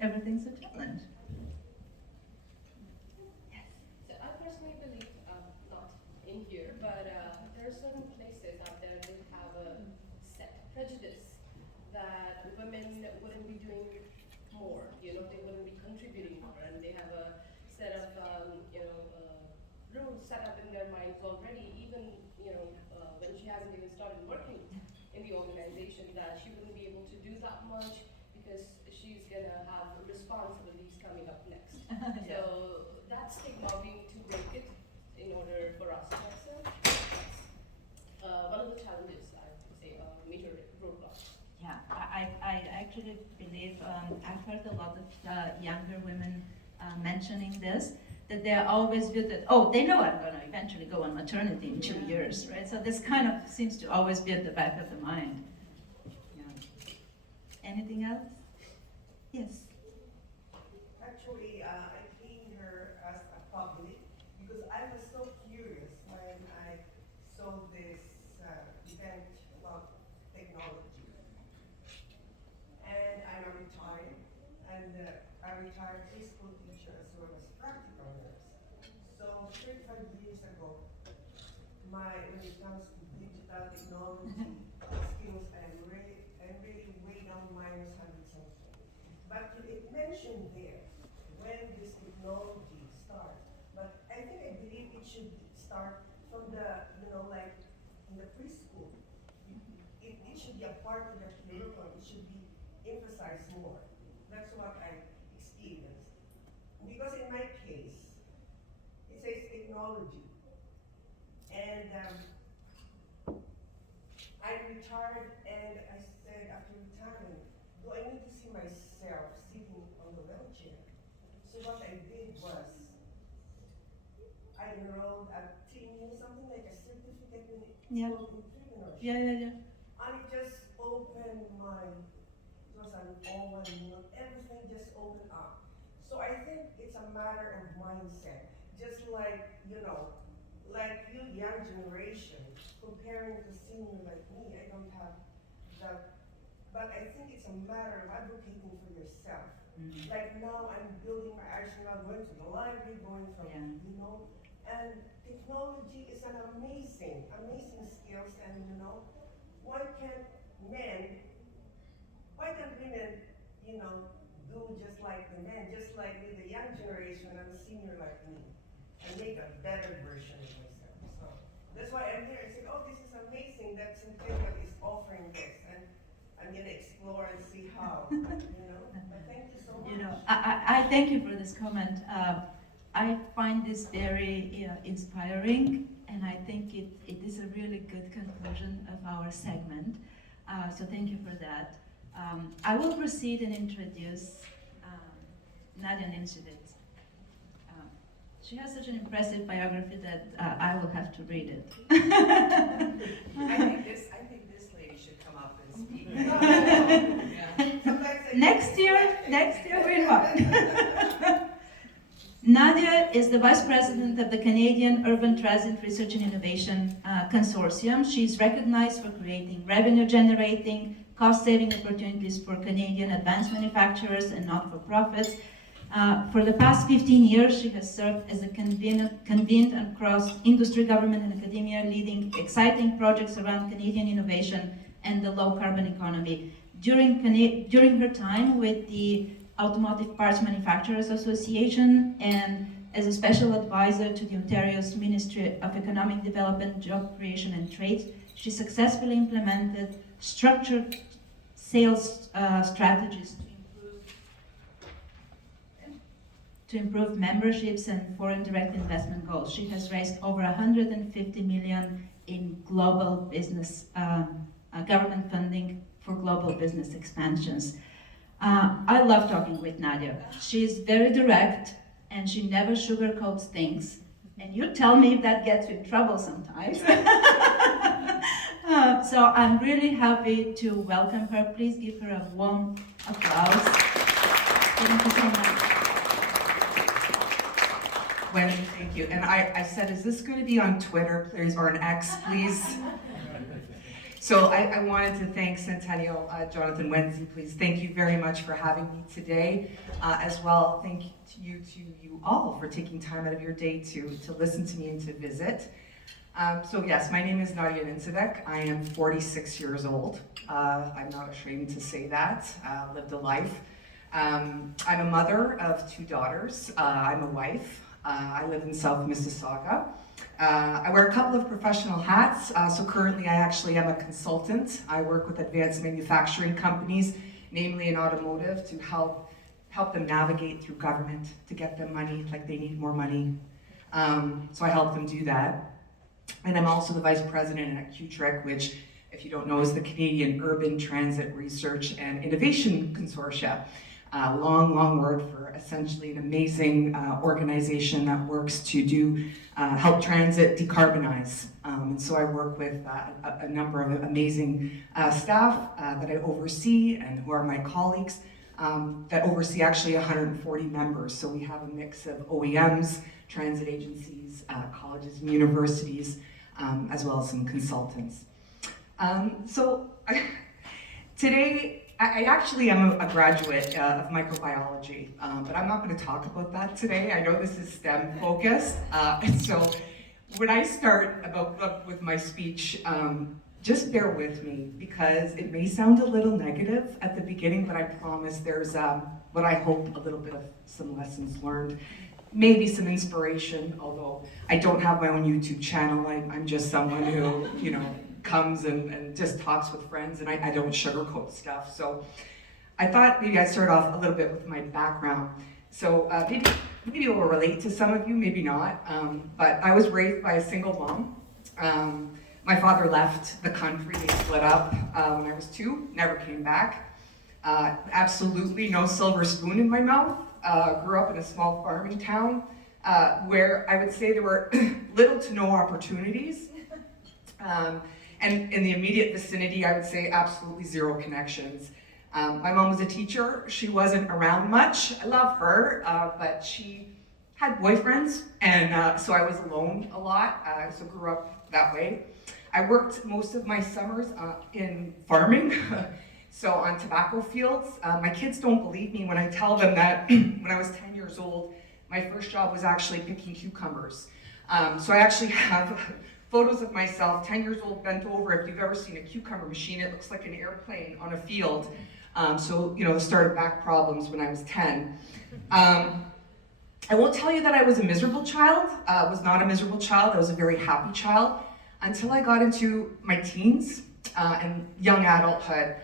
everything's a challenge. So I personally believe, not in here, but there are certain places out there that have a set prejudice that women wouldn't be doing more, you know, they wouldn't be contributing more, and they have a set of, rules set up in their minds already, even, when she hasn't even started working in the organization, that she wouldn't be able to do that much because she's gonna have responsibilities coming up next. Yeah. So that stigma, we need to break it in order for us to excel. One of the challenges, I would say, major roadblocks. Yeah, I actually believe, I've heard a lot of younger women mentioning this, that they're always viewed that, oh, they know I'm going to eventually go on maternity in 2 years, right? So this kind of seems to always be at the back of the mind. Yeah. Anything else? Yes. Actually, I came here as a public because I was so curious when I saw this event about technology. And I'm a retired, and a retired preschool teacher as well as practical nurse. So 35 years ago, when it comes to digital technology skills, I'm really way down minus 100 something. But it mentioned there when this technology starts. But I believe it should start from the, like in the preschool. It should be a part of the curriculum. It should be emphasized more. That's what I experienced. Because in my case, it says technology. And I retired, and I said after retiring, do I need to see myself sitting on the wheelchair? So what I did was, I enrolled at TNU, something like a certificate in entrepreneurship. Yeah. And it just opened it was an all-one, everything just opened up. So I think it's a matter of mindset. Just like, like you young generation, comparing to senior like me, I don't have that. But I think it's a matter of advocating for yourself. Mm-hmm. Like now I'm building my arsenal, going to the library, going from, and technology is an amazing skills, and why can't women, do just like the men, just like with the young generation and the senior like me, and make a better version of myself. So that's why I'm here. I said, oh, this is amazing that Centennial is offering this, and I'm gonna explore and see how, But thank you so much. I thank you for this comment. I find this very inspiring, and I think it is a really good conclusion of our segment. So thank you for that. I will proceed and introduce Nadia Ninshevitz. She has such an impressive biography that I will have to read it. I think this lady should come up and speak. Next year we'll have. Nadia is the Vice President of the Canadian Urban Transit Research and Innovation Consortium. She's recognized for creating revenue-generating, cost-saving opportunities for Canadian advanced manufacturers and not-for-profits. For the past 15 years, she has served as a convened across industry, government, and academia, leading exciting projects around Canadian innovation and the low-carbon economy. During her time with the Automotive Parts Manufacturers Association and as a special advisor to the Ontario's Ministry of Economic Development, Job Creation and Trade, she successfully implemented structured sales strategies to improve memberships and foreign direct investment goals. She has raised over 150 million in global business government funding for global business expansions. I love talking with Nadia. She's very direct and she never sugarcoats things. And you tell me if that gets you in trouble sometimes. So I'm really happy to welcome her. Please give her a warm applause. Thank you so much. Wendy, thank you. And I said, is this going to be on Twitter, please, or an X, please? So I wanted to thank Centennial, Jonathan Wendy, please. Thank you very much for having me today. As well, thank you to you all for taking time out of your day to listen to me and to visit. So yes, my name is Nadia Nincevec. I am 46 years old. I'm not ashamed to say that. Lived a life. I'm a mother of 2 daughters. I'm a wife. I live in South Mississauga. I wear a couple of professional hats. So currently I actually am a consultant. I work with advanced manufacturing companies, namely in automotive, to help them navigate through government to get them money, like they need more money. So I help them do that. And I'm also the vice president at QTRIC, which, if you don't know, is the Canadian Urban Transit Research and Innovation Consortia. Long word for essentially an amazing organization that works to help transit decarbonize. And so I work with a number of amazing staff that I oversee and who are my colleagues that oversee actually 140 members. So we have a mix of OEMs, transit agencies, colleges and universities, as well as some consultants. Today, I actually am a graduate of microbiology, but I'm not going to talk about that today. I know this is STEM focused, and so when I start with my speech, just bear with me because it may sound a little negative at the beginning, but I promise there's what I hope a little bit of some lessons learned, maybe some inspiration, although I don't have my own YouTube channel. I'm just someone who, comes and just talks with friends, and I don't sugarcoat stuff. So I thought maybe I'd start off a little bit with my background. So maybe it will relate to some of you, maybe not, but I was raised by a single mom. My father left the country, they split up when I was 2, never came back. Absolutely no silver spoon in my mouth. Grew up in a small farming town where I would say there were little to no opportunities. And in the immediate vicinity, I would say absolutely 0 connections. My mom was a teacher. She wasn't around much. I love her, but she had boyfriends, and so I was alone a lot, so grew up that way. I worked most of my summers in farming, so on tobacco fields. My kids don't believe me when I tell them that when I was 10 years old, my first job was actually picking cucumbers. So I actually have photos of myself, 10 years old, bent over. If you've ever seen a cucumber machine, it looks like an airplane on a field. So, the start of back problems when I was 10. I won't tell you that I was a miserable child. I was not a miserable child. I was a very happy child until I got into my teens and young adulthood.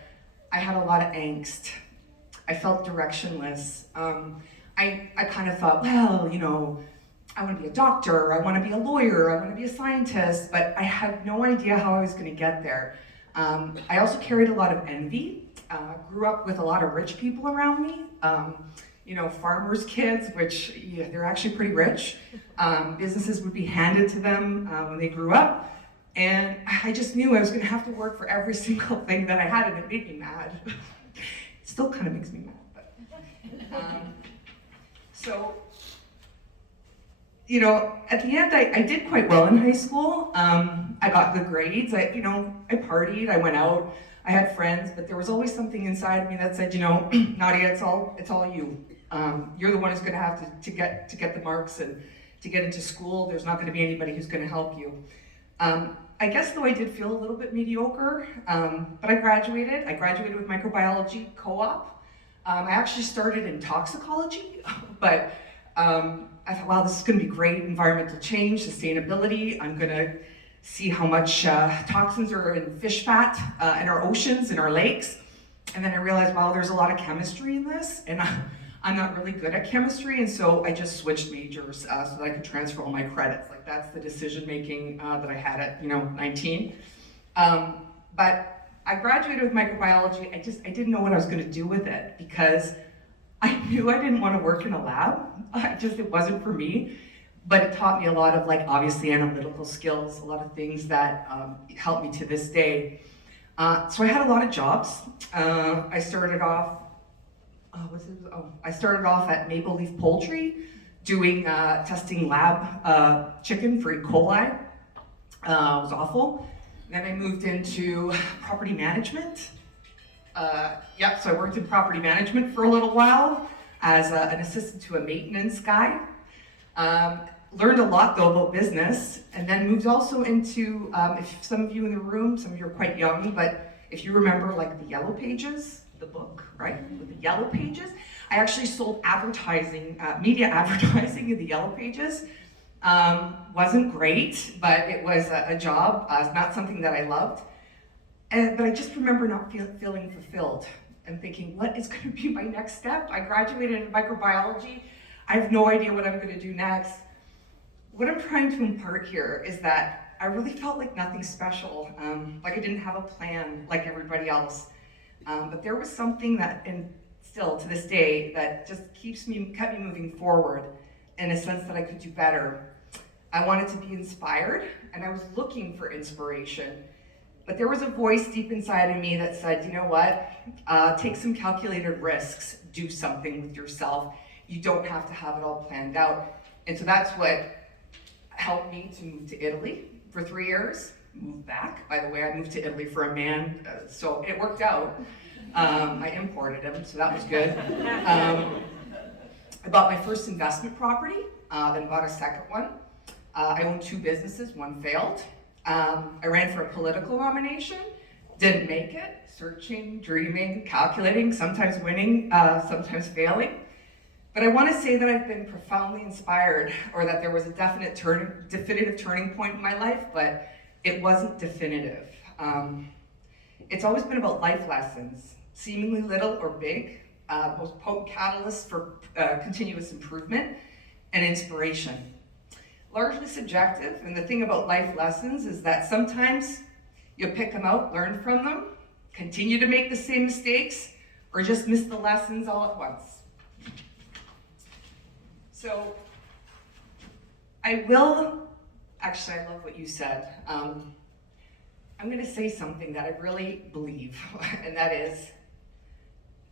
I had a lot of angst. I felt directionless. I kind of thought, well, I want to be a doctor, I want to be a lawyer, I want to be a scientist, but I had no idea how I was going to get there. I also carried a lot of envy. Grew up with a lot of rich people around me. Farmers' kids, which they're actually pretty rich. Businesses would be handed to them when they grew up. And I just knew I was going to have to work for every single thing that I had, and it made me mad. It still kind of makes me mad, but. At the end, I did quite well in high school. I got good grades. I partied, I went out. I had friends, but there was always something inside of me that said, you know, Nadia, it's all you. You're the one who's going to have to get the marks and to get into school. There's not going to be anybody who's going to help you. I guess though I did feel a little bit mediocre, but I graduated. I graduated with microbiology co-op. I actually started in toxicology, but I thought, wow, this is going to be great. Environmental change, sustainability. I'm going to see how much toxins are in fish fat in our oceans, in our lakes. And then I realized, wow, there's a lot of chemistry in this, and I'm not really good at chemistry, and so I just switched majors so that I could transfer all my credits. Like, that's the decision making that I had at 19. But I graduated with microbiology. I didn't know what I was going to do with it because I knew I didn't want to work in a lab. It wasn't for me. But it taught me a lot of, like, obviously analytical skills, a lot of things that helped me to this day. So I had a lot of jobs. I started off at Maple Leaf Poultry, doing testing lab chicken for E. coli. It was awful. Then I moved into property management. So I worked in property management for a little while as an assistant to a maintenance guy. Learned a lot though about business, and then moved also into, if some of you in the room, some of you are quite young, but if you remember like the Yellow Pages, the book, right? With the Yellow Pages, I actually sold advertising, media advertising in the Yellow Pages. Wasn't great, but it was a job, not something that I loved. But I just remember not feeling fulfilled and thinking, what is going to be my next step? I graduated in microbiology. I have no idea what I'm going to do next. What I'm trying to impart here is that I really felt like nothing special, like I didn't have a plan like everybody else. But there was something that, and still to this day, that just kept me moving forward in a sense that I could do better. I wanted to be inspired, and I was looking for inspiration. But there was a voice deep inside of me that said, you know what, take some calculated risks, do something with yourself. You don't have to have it all planned out. And so that's what helped me to move to Italy for 3 years, move back. By the way, I moved to Italy for a man, so it worked out. I imported him, so that was good. I bought my first investment property, then bought a second one. I owned 2 businesses, one failed. I ran for a political nomination, didn't make it, searching, dreaming, calculating, sometimes winning, sometimes failing. But I want to say that I've been profoundly inspired, or that there was a definitive turning point in my life, but it wasn't definitive. It's always been about life lessons, seemingly little or big, most potent catalysts for continuous improvement and inspiration. Largely subjective, and the thing about life lessons is that sometimes you'll pick them out, learn from them, continue to make the same mistakes, or just miss the lessons all at once. So, I love what you said. I'm going to say something that I really believe, and that is,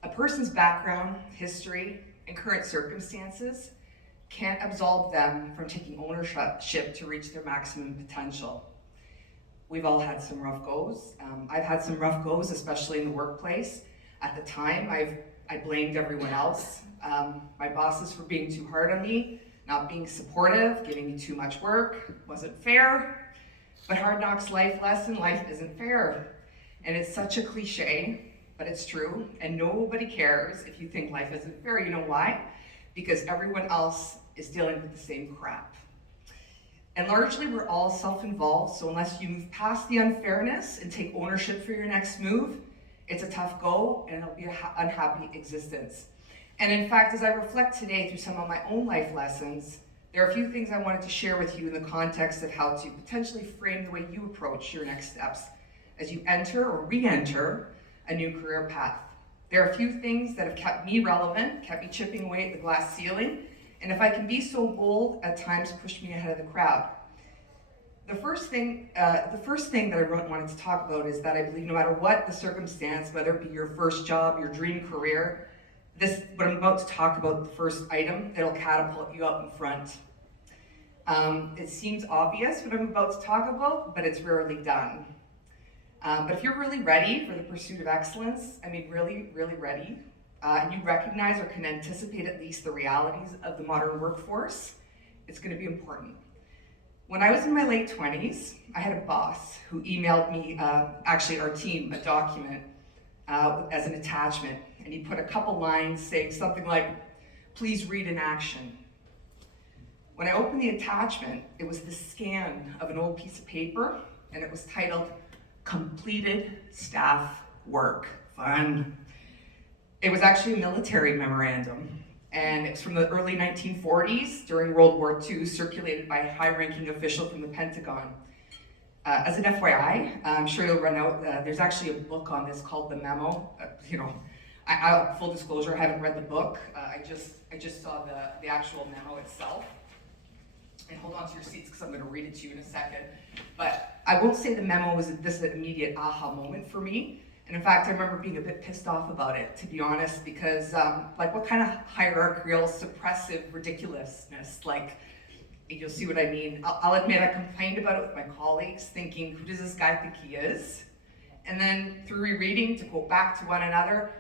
a person's background, history, and current circumstances can't absolve them from taking ownership to reach their maximum potential. We've all had some rough goes. I've had some rough goes, especially in the workplace. At the time, I blamed everyone else. My bosses for being too hard on me, not being supportive, giving me too much work, wasn't fair. But Hard Knocks life lesson, life isn't fair. And it's such a cliche, but it's true. And nobody cares if you think life isn't fair. You know why? Because everyone else is dealing with the same crap. And largely we're all self-involved, so unless you move past the unfairness and take ownership for your next move, it's a tough go and it'll be an unhappy existence. And in fact, as I reflect today through some of my own life lessons, there are a few things I wanted to share with you in the context of how to potentially frame the way you approach your next steps as you enter or re-enter a new career path. There are a few things that have kept me relevant, kept me chipping away at the glass ceiling, and if I can be so bold, at times push me ahead of the crowd. The first thing that I really wanted to talk about is that I believe no matter what the circumstance, whether it be your first job, your dream career, what I'm about to talk about, the first item, it'll catapult you up in front. It seems obvious what I'm about to talk about, but it's rarely done. But if you're really ready for the pursuit of excellence, I mean really, really ready, and you recognize or can anticipate at least the realities of the modern workforce, it's going to be important. When I was in my late 20s, I had a boss who emailed me, actually our team, a document as an attachment, and he put a couple lines saying something like, "Please read in action." When I opened the attachment, it was the scan of an old piece of paper, and it was titled, "Completed Staff Work." Fun. It was actually a military memorandum, and it's from the early 1940s during World War II, circulated by a high-ranking official from the Pentagon. As an FYI, I'm sure you'll run out, there's actually a book on this called The Memo. Full disclosure, I haven't read the book. I just saw the actual memo itself. And hold on to your seats because I'm going to read it to you in a second. But I won't say the memo was this immediate aha moment for me. And in fact, I remember being a bit pissed off about it, to be honest, because what kind of hierarchical, suppressive ridiculousness? You'll see what I mean. I'll admit I complained about it with my colleagues, thinking, who does this guy think he is? And then through rereading, to go back to one another,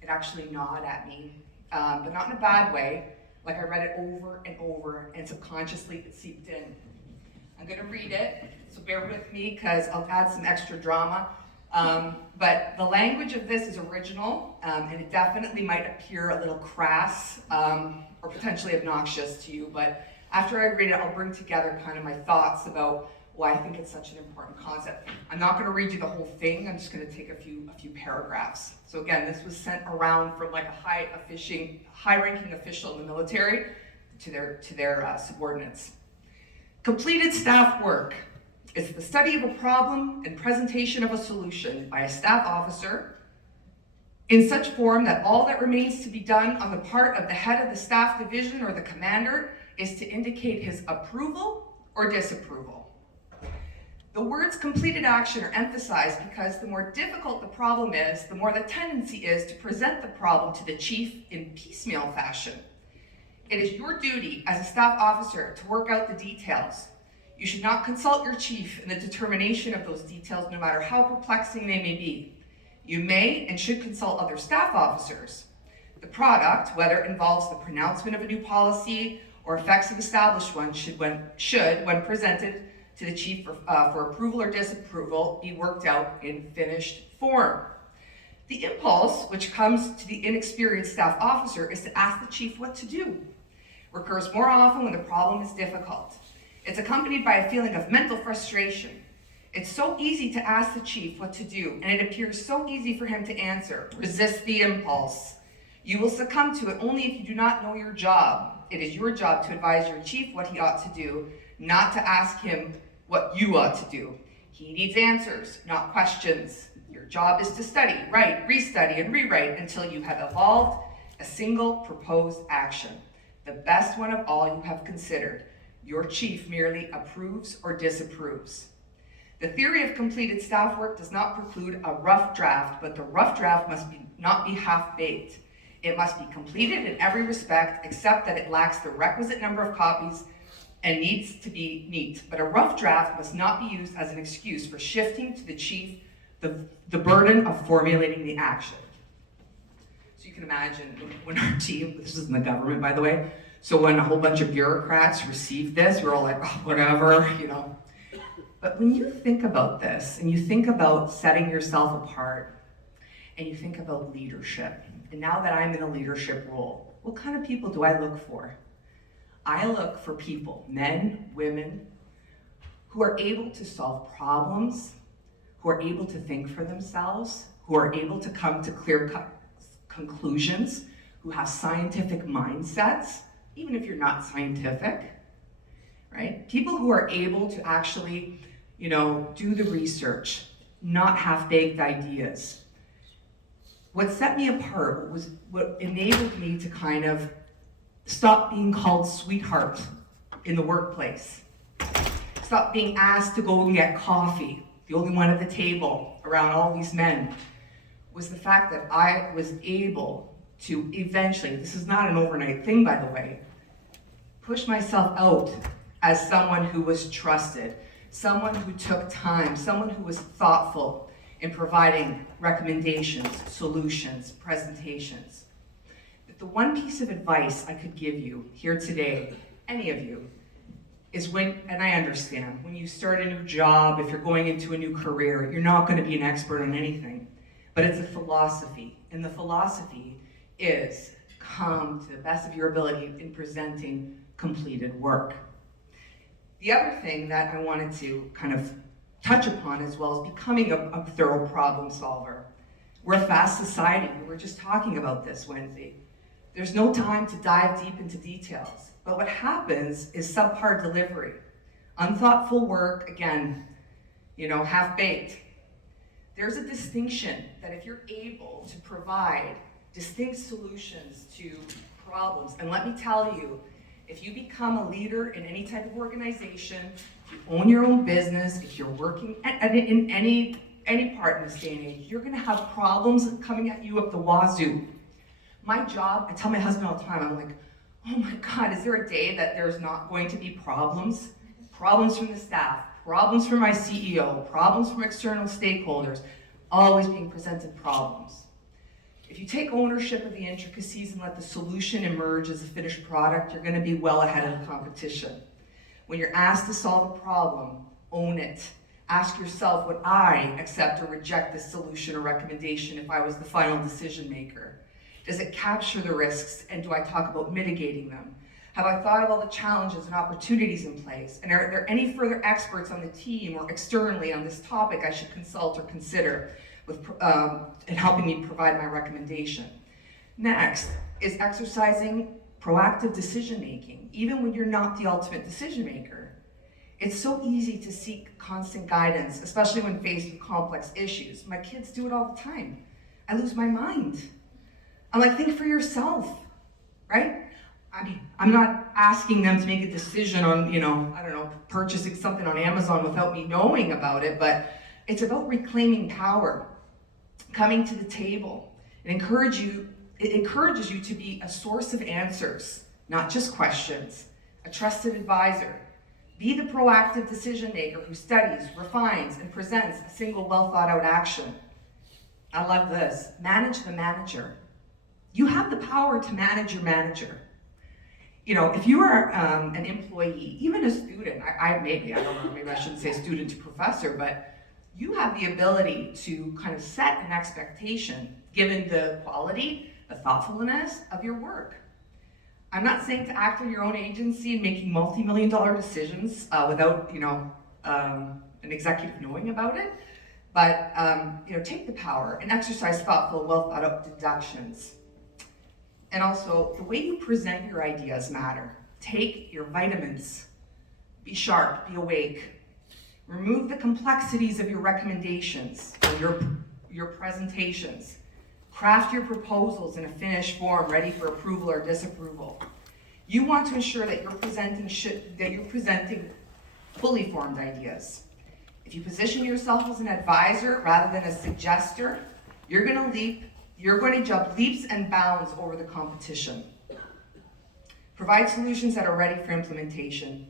it actually gnawed at me, but not in a bad way. I read it over and over, and subconsciously it seeped in. I'm gonna read it, so bear with me because I'll add some extra drama. But the language of this is original, and it definitely might appear a little crass or potentially obnoxious to you, but after I read it, I'll bring together kind of my thoughts about why I think it's such an important concept. I'm not gonna read you the whole thing, I'm just gonna take a few paragraphs. So again, this was sent around from a high-ranking official in the military to their subordinates. Completed staff work is the study of a problem and presentation of a solution by a staff officer in such form that all that remains to be done on the part of the head of the staff division or the commander is to indicate his approval or disapproval. The words completed action are emphasized because the more difficult the problem is, the more the tendency is to present the problem to the chief in piecemeal fashion. It is your duty as a staff officer to work out the details. You should not consult your chief in the determination of those details, no matter how perplexing they may be. You may and should consult other staff officers. The product, whether it involves the pronouncement of a new policy or effects of established one, should, when presented to the chief for approval or disapproval, be worked out in finished form. The impulse, which comes to the inexperienced staff officer, is to ask the chief what to do. Recurs more often when the problem is difficult. It's accompanied by a feeling of mental frustration. It's so easy to ask the chief what to do, and it appears so easy for him to answer. Resist the impulse. You will succumb to it only if you do not know your job. It is your job to advise your chief what he ought to do, not to ask him what you ought to do. He needs answers, not questions. Your job is to study, write, restudy, and rewrite until you have evolved a single proposed action, the best one of all you have considered. Your chief merely approves or disapproves. The theory of completed staff work does not preclude a rough draft, but the rough draft must not be half-baked. It must be completed in every respect, except that it lacks the requisite number of copies and needs to be neat. But a rough draft must not be used as an excuse for shifting to the chief the burden of formulating the action. So you can imagine when our team, this is in the government, by the way, so when a whole bunch of bureaucrats received this, we're all like, oh, whatever, But when you think about this, and you think about setting yourself apart, and you think about leadership, and now that I'm in a leadership role, what kind of people do I look for? I look for people, men, women, who are able to solve problems, who are able to think for themselves, who are able to come to clear conclusions, who have scientific mindsets, even if you're not scientific, right? People who are able to actually, do the research, not half-baked ideas. What set me apart was what enabled me to kind of stop being called sweetheart in the workplace. Stop being asked to go and get coffee, the only one at the table around all these men, was the fact that I was able to eventually, this is not an overnight thing, by the way, push myself out as someone who was trusted, someone who took time, someone who was thoughtful, in providing recommendations, solutions, presentations. But the one piece of advice I could give you here today, any of you, is when, and I understand, when you start a new job, if you're going into a new career, you're not going to be an expert on anything, but it's a philosophy. And the philosophy is come to the best of your ability in presenting completed work. The other thing that I wanted to kind of touch upon as well is becoming a thorough problem solver. We're a fast society. We were just talking about this Wednesday. There's no time to dive deep into details. But what happens is subpar delivery, unthoughtful work, again, half-baked. There's a distinction that if you're able to provide distinct solutions to problems, and let me tell you, if you become a leader in any type of organization, if you own your own business, if you're working in any part in this day and age, you're gonna have problems coming at you up the wazoo. My job, I tell my husband all the time, I'm like, oh my God, is there a day that there's not going to be problems? Problems from the staff, problems from my CEO, problems from external stakeholders, always being presented problems. If you take ownership of the intricacies and let the solution emerge as a finished product, you're gonna be well ahead of the competition. When you're asked to solve a problem, own it. Ask yourself, would I accept or reject this solution or recommendation if I was the final decision maker? Does it capture the risks, and do I talk about mitigating them? Have I thought of all the challenges and opportunities in place? And are there any further experts on the team or externally on this topic I should consult or consider in helping me provide my recommendation? Next is exercising proactive decision making, even when you're not the ultimate decision maker. It's so easy to seek constant guidance, especially when faced with complex issues. My kids do it all the time. I lose my mind. I'm like, think for yourself, right? I mean, I'm not asking them to make a decision on, purchasing something on Amazon without me knowing about it, but it's about reclaiming power, coming to the table. It encourages you to be a source of answers, not just questions, a trusted advisor. Be the proactive decision maker who studies, refines, and presents a single well thought out action. I love this. Manage the manager. You have the power to manage your manager. If you are an employee, even a student, maybe I shouldn't say student to professor, but you have the ability to kind of set an expectation given the quality, the thoughtfulness of your work. I'm not saying to act on your own agency and making multi-million-dollar decisions without, an executive knowing about it, but take the power and exercise thoughtful, well-thought-out deductions. And also, the way you present your ideas matter. Take your vitamins. Be sharp, be awake. Remove the complexities of your recommendations or your presentations. Craft your proposals in a finished form, ready for approval or disapproval. You want to ensure that you're presenting fully formed ideas. If you position yourself as an advisor rather than a suggester, you're going to jump leaps and bounds over the competition. Provide solutions that are ready for implementation.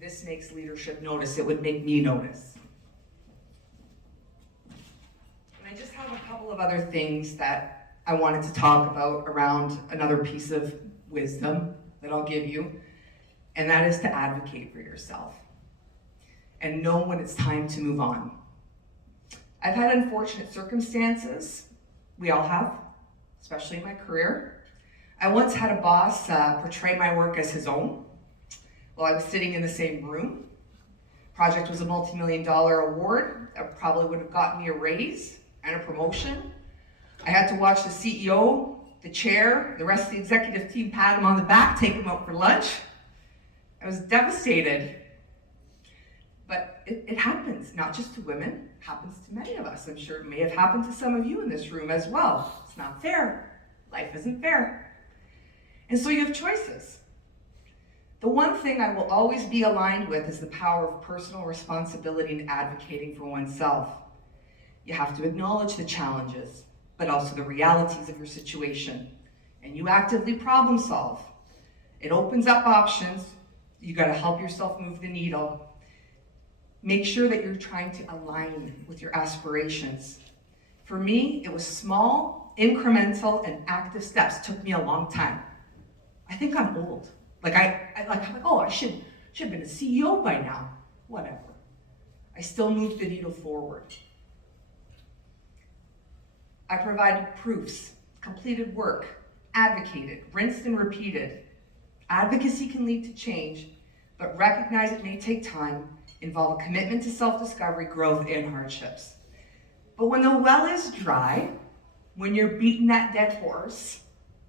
This makes leadership notice. It would make me notice. And I just have a couple of other things that I wanted to talk about around another piece of wisdom that I'll give you, and that is to advocate for yourself and know when it's time to move on. I've had unfortunate circumstances. We all have, especially in my career. I once had a boss portray my work as his own while I was sitting in the same room. Project was a multi-million-dollar award that probably would have gotten me a raise and a promotion. I had to watch the CEO, the chair, the rest of the executive team pat him on the back, take him out for lunch. I was devastated. But it happens, not just to women, it happens to many of us. I'm sure it may have happened to some of you in this room as well. It's not fair. Life isn't fair. And so you have choices. The one thing I will always be aligned with is the power of personal responsibility and advocating for oneself. You have to acknowledge the challenges, but also the realities of your situation. And you actively problem solve. It opens up options. You gotta help yourself move the needle. Make sure that you're trying to align with your aspirations. For me, it was small, incremental, and active steps. Took me a long time. I think I'm old. I'm like, oh, I should have been a CEO by now. Whatever. I still moved the needle forward. I provided proofs, completed work, advocated, rinsed and repeated. Advocacy can lead to change, but recognize it may take time, involve a commitment to self-discovery, growth, and hardships. But when the well is dry, when you're beating that dead horse,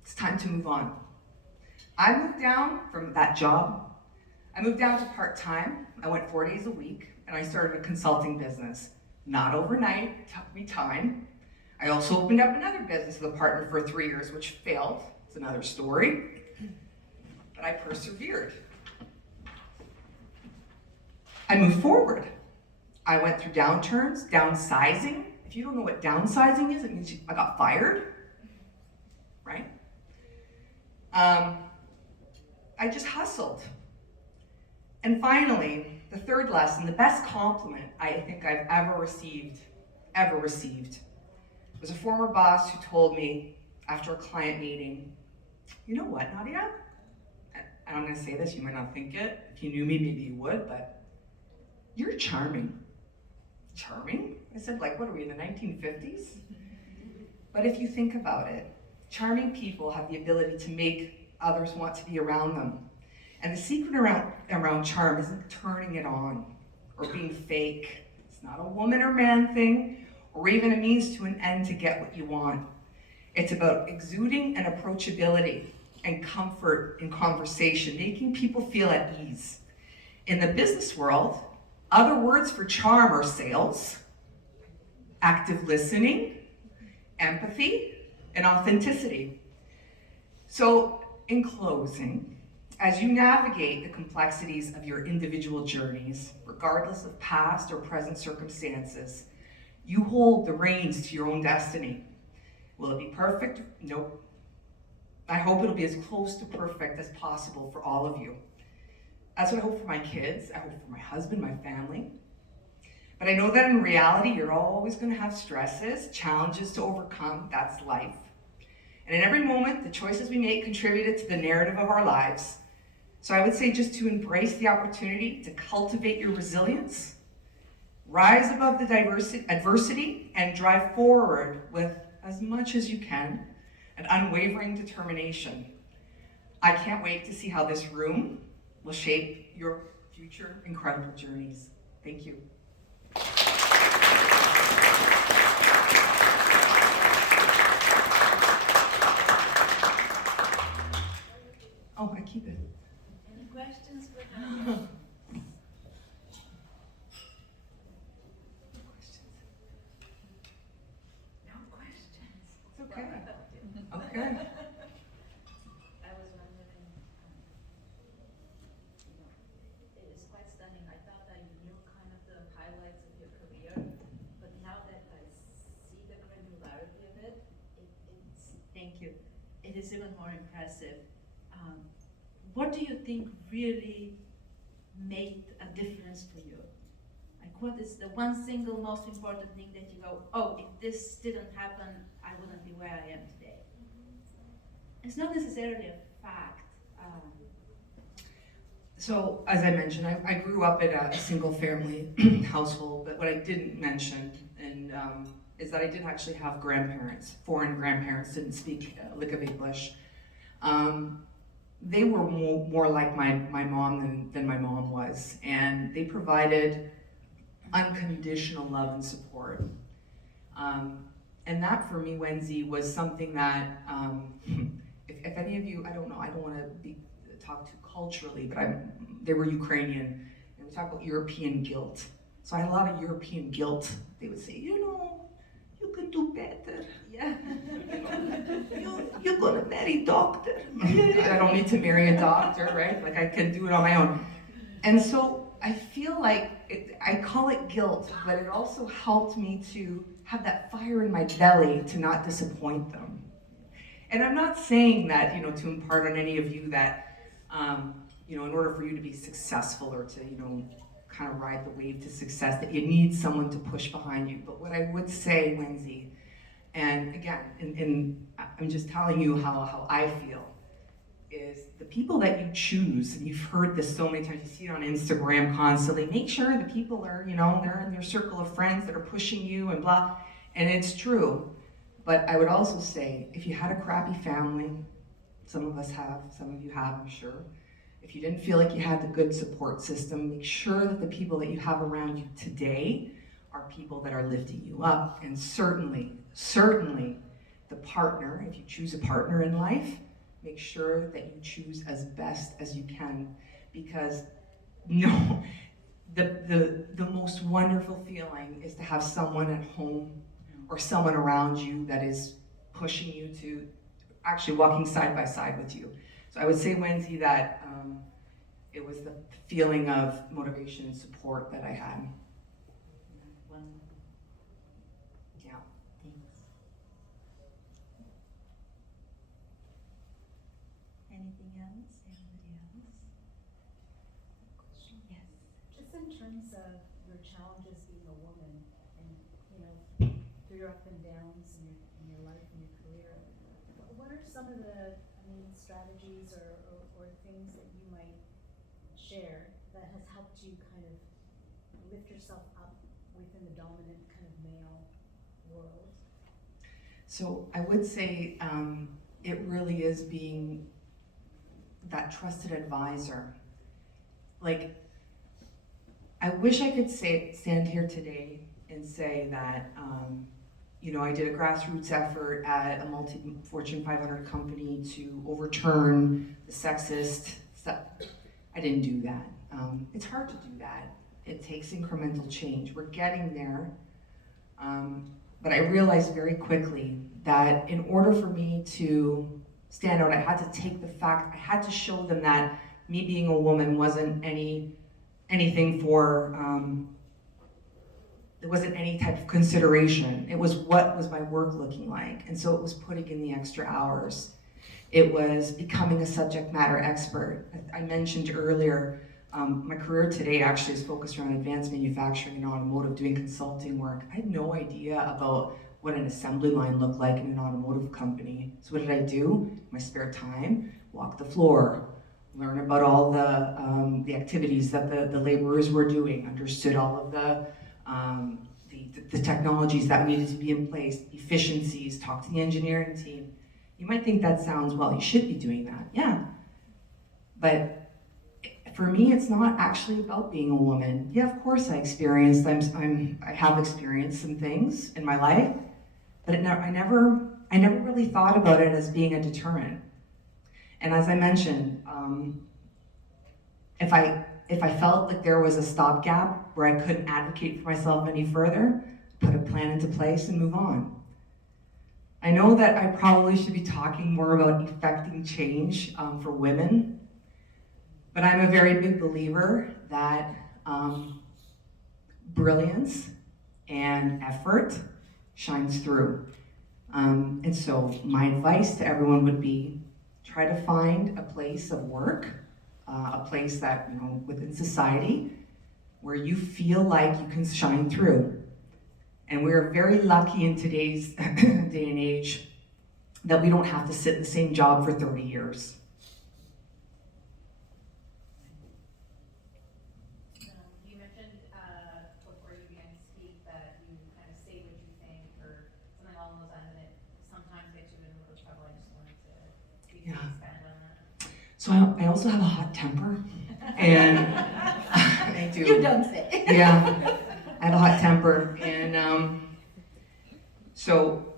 it's time to move on. I moved down from that job. I moved down to part-time. I went 4 days a week, and I started a consulting business. Not overnight, it took me time. I also opened up another business with a partner for 3 years, which failed. It's another story. But I persevered. I moved forward. I went through downturns, downsizing. If you don't know what downsizing is, it means I got fired, right? I just hustled. And finally, the third lesson, the best compliment I think I've ever received, was a former boss who told me after a client meeting, you know what, Nadia? And I'm gonna say this, you might not think it. If you knew me, maybe you would, but you're charming. Charming? I said, like, what are we, in the 1950s? But if you think about it, charming people have the ability to make others want to be around them. And the secret around charm isn't turning it on or being fake. It's not a woman or man thing, or even a means to an end to get what you want. It's about exuding an approachability and comfort in conversation, making people feel at ease. In the business world, other words for charm are sales, active listening, empathy, and authenticity. So, in closing, as you navigate the complexities of your individual journeys, regardless of past or present circumstances, you hold the reins to your own destiny. Will it be perfect? Nope. I hope it'll be as close to perfect as possible for all of you. That's what I hope for my kids. I hope for my husband, my family. But I know that in reality, you're always going to have stresses, challenges to overcome. That's life. And in every moment, the choices we make contributed to the narrative of our lives. So I would say just to embrace the opportunity to cultivate your resilience, rise above the adversity, and drive forward with as much as you can, an unwavering determination. I can't wait to see how this room will shape your future incredible journeys. Thank you. Oh, I keep it. Any questions for her? No questions. It's okay. Okay. I was wondering, it is quite stunning. I thought that you knew kind of the highlights of your career, but now that I see the granularity of it, it's. Thank you. It is even more impressive. What do you think really made a difference for you? Like, what is the one single most important thing that you go, oh, if this didn't happen, I wouldn't be where I am today? It's not necessarily a fact. So, as I mentioned, I grew up in a single family household, but what I didn't mention is that I did actually have grandparents, foreign grandparents, didn't speak a lick of English. They were more like my mom than my mom was, and they provided unconditional love and support. And that for me, Wendy, was something that, if any of you, I don't know, I don't want to talk too culturally, but they were Ukrainian, and we talk about European guilt. So I had a lot of European guilt. They would say, you can do better. Yeah. You're gonna marry doctor. I don't need to marry a doctor, right? Like, I can do it on my own. And so I feel like, I call it guilt, but it also helped me to have that fire in my belly to not disappoint them. And I'm not saying that, to impart on any of you that, in order for you to be successful or to, kind of ride the wave to success, that you need someone to push behind you. But what I would say, Wendy, And again, I'm just telling you how I feel, is the people that you choose, and you've heard this so many times, you see it on Instagram constantly, make sure the people are, they're in your circle of friends that are pushing you and blah, and it's true. But I would also say, if you had a crappy family, some of us have, some of you have, I'm sure, if you didn't feel like you had the good support system, make sure that the people that you have around you today are people that are lifting you up. And certainly, the partner, if you choose a partner in life, make sure that you choose as best as you can, because the most wonderful feeling is to have someone at home or someone around you that is pushing you to actually walking side by side with you. So I would say, Wendy, that it was the feeling of motivation and support that I had. Yeah, thanks. Anything else? Anybody else? Yes. Just in terms of your challenges being a woman and, through your up and downs in your life and your career, what are some of the, strategies or things that you might share that has helped you kind of lift yourself up within the dominant kind of male world? So I would say it really is being that trusted advisor. Like, I wish I could stand here today and say that, I did a grassroots effort at a multi-Fortune 500 company to overturn the sexist stuff. I didn't do that. It's hard to do that. It takes incremental change. We're getting there. But I realized very quickly that in order for me to stand out, I had to had to show them that me being a woman wasn't anything for, there wasn't any type of consideration. It was what was my work looking like. And so it was putting in the extra hours. It was becoming a subject matter expert. I mentioned earlier, my career today actually is focused around advanced manufacturing and automotive, doing consulting work. I had no idea about what an assembly line looked like in an automotive company. So what did I do? In my spare time, walk the floor, learn about all the activities that the laborers were doing, understood all of the technologies that needed to be in place, efficiencies, talk to the engineering team. You might think that sounds, well, you should be doing that. Yeah. But for me, it's not actually about being a woman. Yeah, of course I have experienced some things in my life, but I never really thought about it as being a deterrent. And as I mentioned, if I felt like there was a stopgap where I couldn't advocate for myself any further, put a plan into place and move on. I know that I probably should be talking more about effecting change for women, but I'm a very big believer that brilliance and effort shines through. And so my advice to everyone would be, try to find a place of work, a place that, within society, where you feel like you can shine through. And we're very lucky in today's day and age that we don't have to sit in the same job for 30 years. You mentioned before you began to speak that you kind of say what you think or something along those lines, and it sometimes gets you in a little trouble. I just wanted to expand on that. So I also have a hot temper, and I do. You don't say. Yeah, I have a hot temper, and so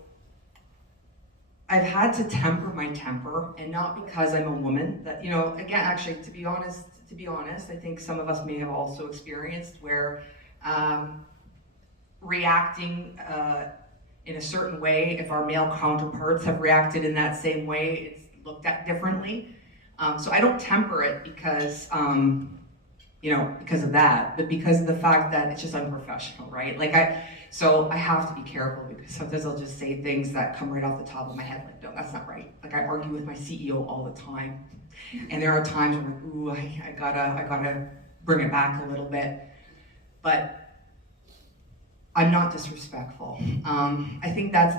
I've had to temper my temper, and not because I'm a woman. That again, actually, to be honest, I think some of us may have also experienced where reacting in a certain way, if our male counterparts have reacted in that same way, it's looked at differently. So I don't temper it because because of that, but because of the fact that it's just unprofessional, right? So I have to be careful, because sometimes I'll just say things that come right off the top of my head, like, no, that's not right. Like, I argue with my CEO all the time, and there are times where I'm like, ooh, I gotta bring it back a little bit. But I'm not disrespectful. I think that's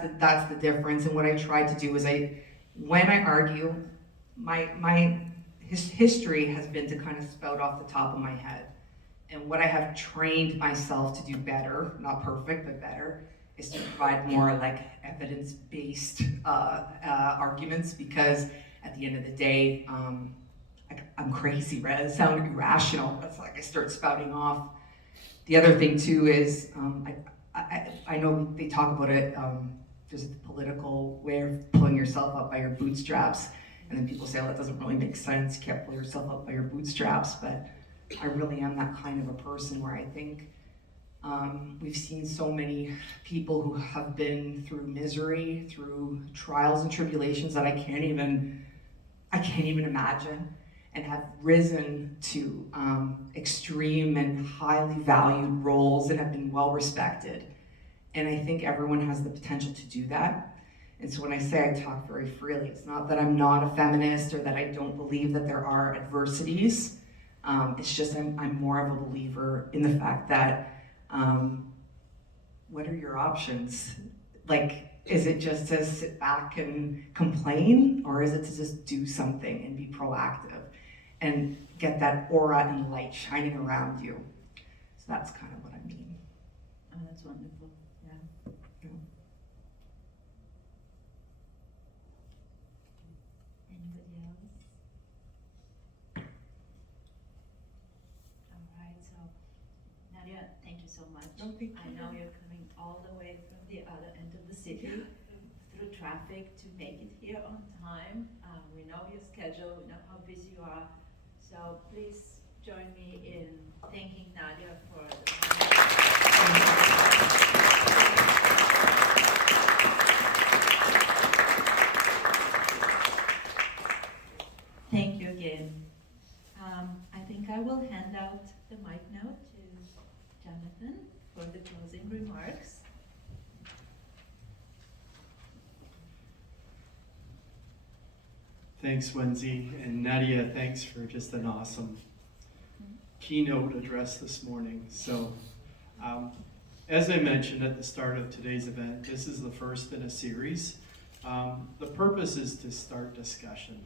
the difference. And what I try to do is when I argue, my history has been to kind of spout off the top of my head. And what I have trained myself to do better, not perfect, but better, is to provide more like evidence-based arguments, because at the end of the day, I'm crazy, right? It sounds irrational. It's like I start spouting off. The other thing too is, I know they talk about it, there's a political way of pulling yourself up by your bootstraps, and then people say, oh, that doesn't really make sense, you can't pull yourself up by your bootstraps, but I really am that kind of a person where I think we've seen so many people who have been through misery, through trials and tribulations that I can't even imagine, and have risen to extreme and highly valued roles and have been well respected. And I think everyone has the potential to do that. And so when I say I talk very freely, it's not that I'm not a feminist or that I don't believe that there are adversities. It's just I'm more of a believer in the fact that what are your options? Like, is it just to sit back and complain, or is it to just do something and be proactive and get that aura and light shining around you? So that's kind of what I mean. Oh, that's wonderful. Yeah. Anybody else? All right, so Nadia, thank you so much. Oh, thank I know you're coming all the way from the other end of the city through traffic to make it here on time. We know your schedule, we know how busy you are. So please join me in thanking Nadia for Thank you again. I think I will hand out the mic now to Jonathan for the closing remarks. Thanks, Wendy, and Nadia, thanks for just an awesome keynote address this morning. So, as I mentioned at the start of today's event, this is the first in a series. The purpose is to start discussion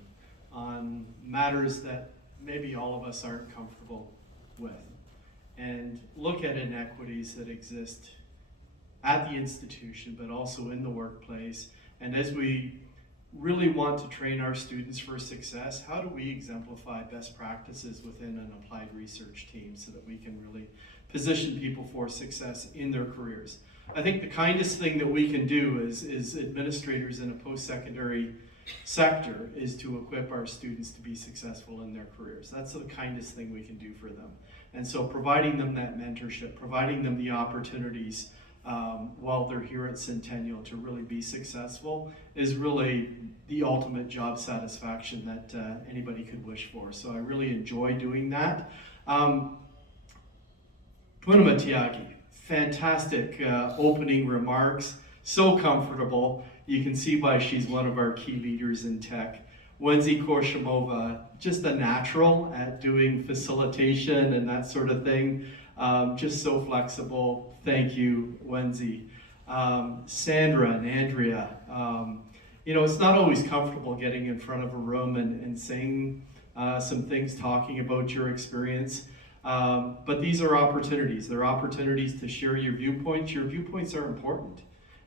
on matters that maybe all of us aren't comfortable with, and look at inequities that exist at the institution, but also in the workplace. And as we really want to train our students for success, how do we exemplify best practices within an applied research team so that we can really position people for success in their careers? I think the kindest thing that we can do is administrators in a post-secondary sector is to equip our students to be successful in their careers. That's the kindest thing we can do for them. And so providing them that mentorship, providing them the opportunities while they're here at Centennial to really be successful is really the ultimate job satisfaction that anybody could wish for. So I really enjoy doing that. Puna Matiaki, fantastic opening remarks, so comfortable. You can see why she's one of our key leaders in tech. Wendy Korshimova, just a natural at doing facilitation and that sort of thing. Just so flexible. Thank you, Wendy. Sandra and Andrea. It's not always comfortable getting in front of a room and saying some things, talking about your experience. But these are opportunities. They're opportunities to share your viewpoints. Your viewpoints are important.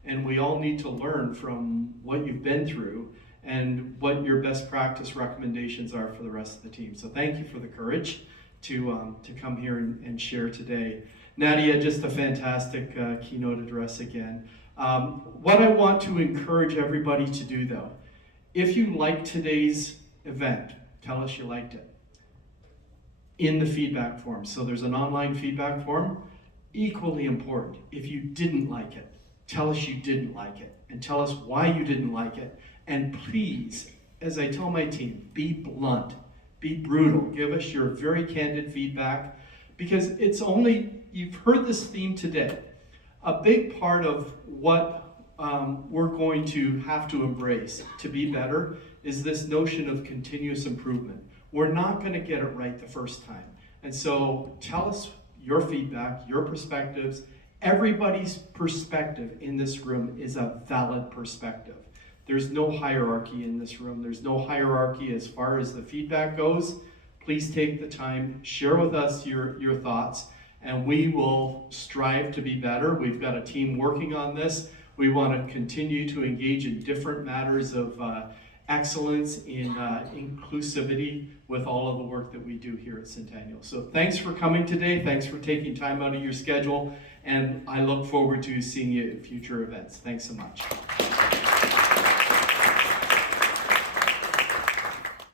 And we all need to learn from what you've been through and what your best practice recommendations are for the rest of the team. So thank you for the courage to come here and share today. Nadia, just a fantastic keynote address again. What I want to encourage everybody to do though, if you liked today's event, tell us you liked it in the feedback form. So there's an online feedback form. Equally important, if you didn't like it, tell us you didn't like it and tell us why you didn't like it. And please, as I tell my team, be blunt, be brutal. Give us your very candid feedback, because it's only, you've heard this theme today. A big part of what we're going to have to embrace to be better is this notion of continuous improvement. We're not going to get it right the first time. And so tell us your feedback, your perspectives, Everybody's perspective in this room is a valid perspective. There's no hierarchy in this room. There's no hierarchy as far as the feedback goes. Please take the time, share with us your thoughts, and we will strive to be better. We've got a team working on this. We want to continue to engage in different matters of excellence in inclusivity with all of the work that we do here at Centennial. So thanks for coming today. Thanks for taking time out of your schedule. And I look forward to seeing you at future events. Thanks so much.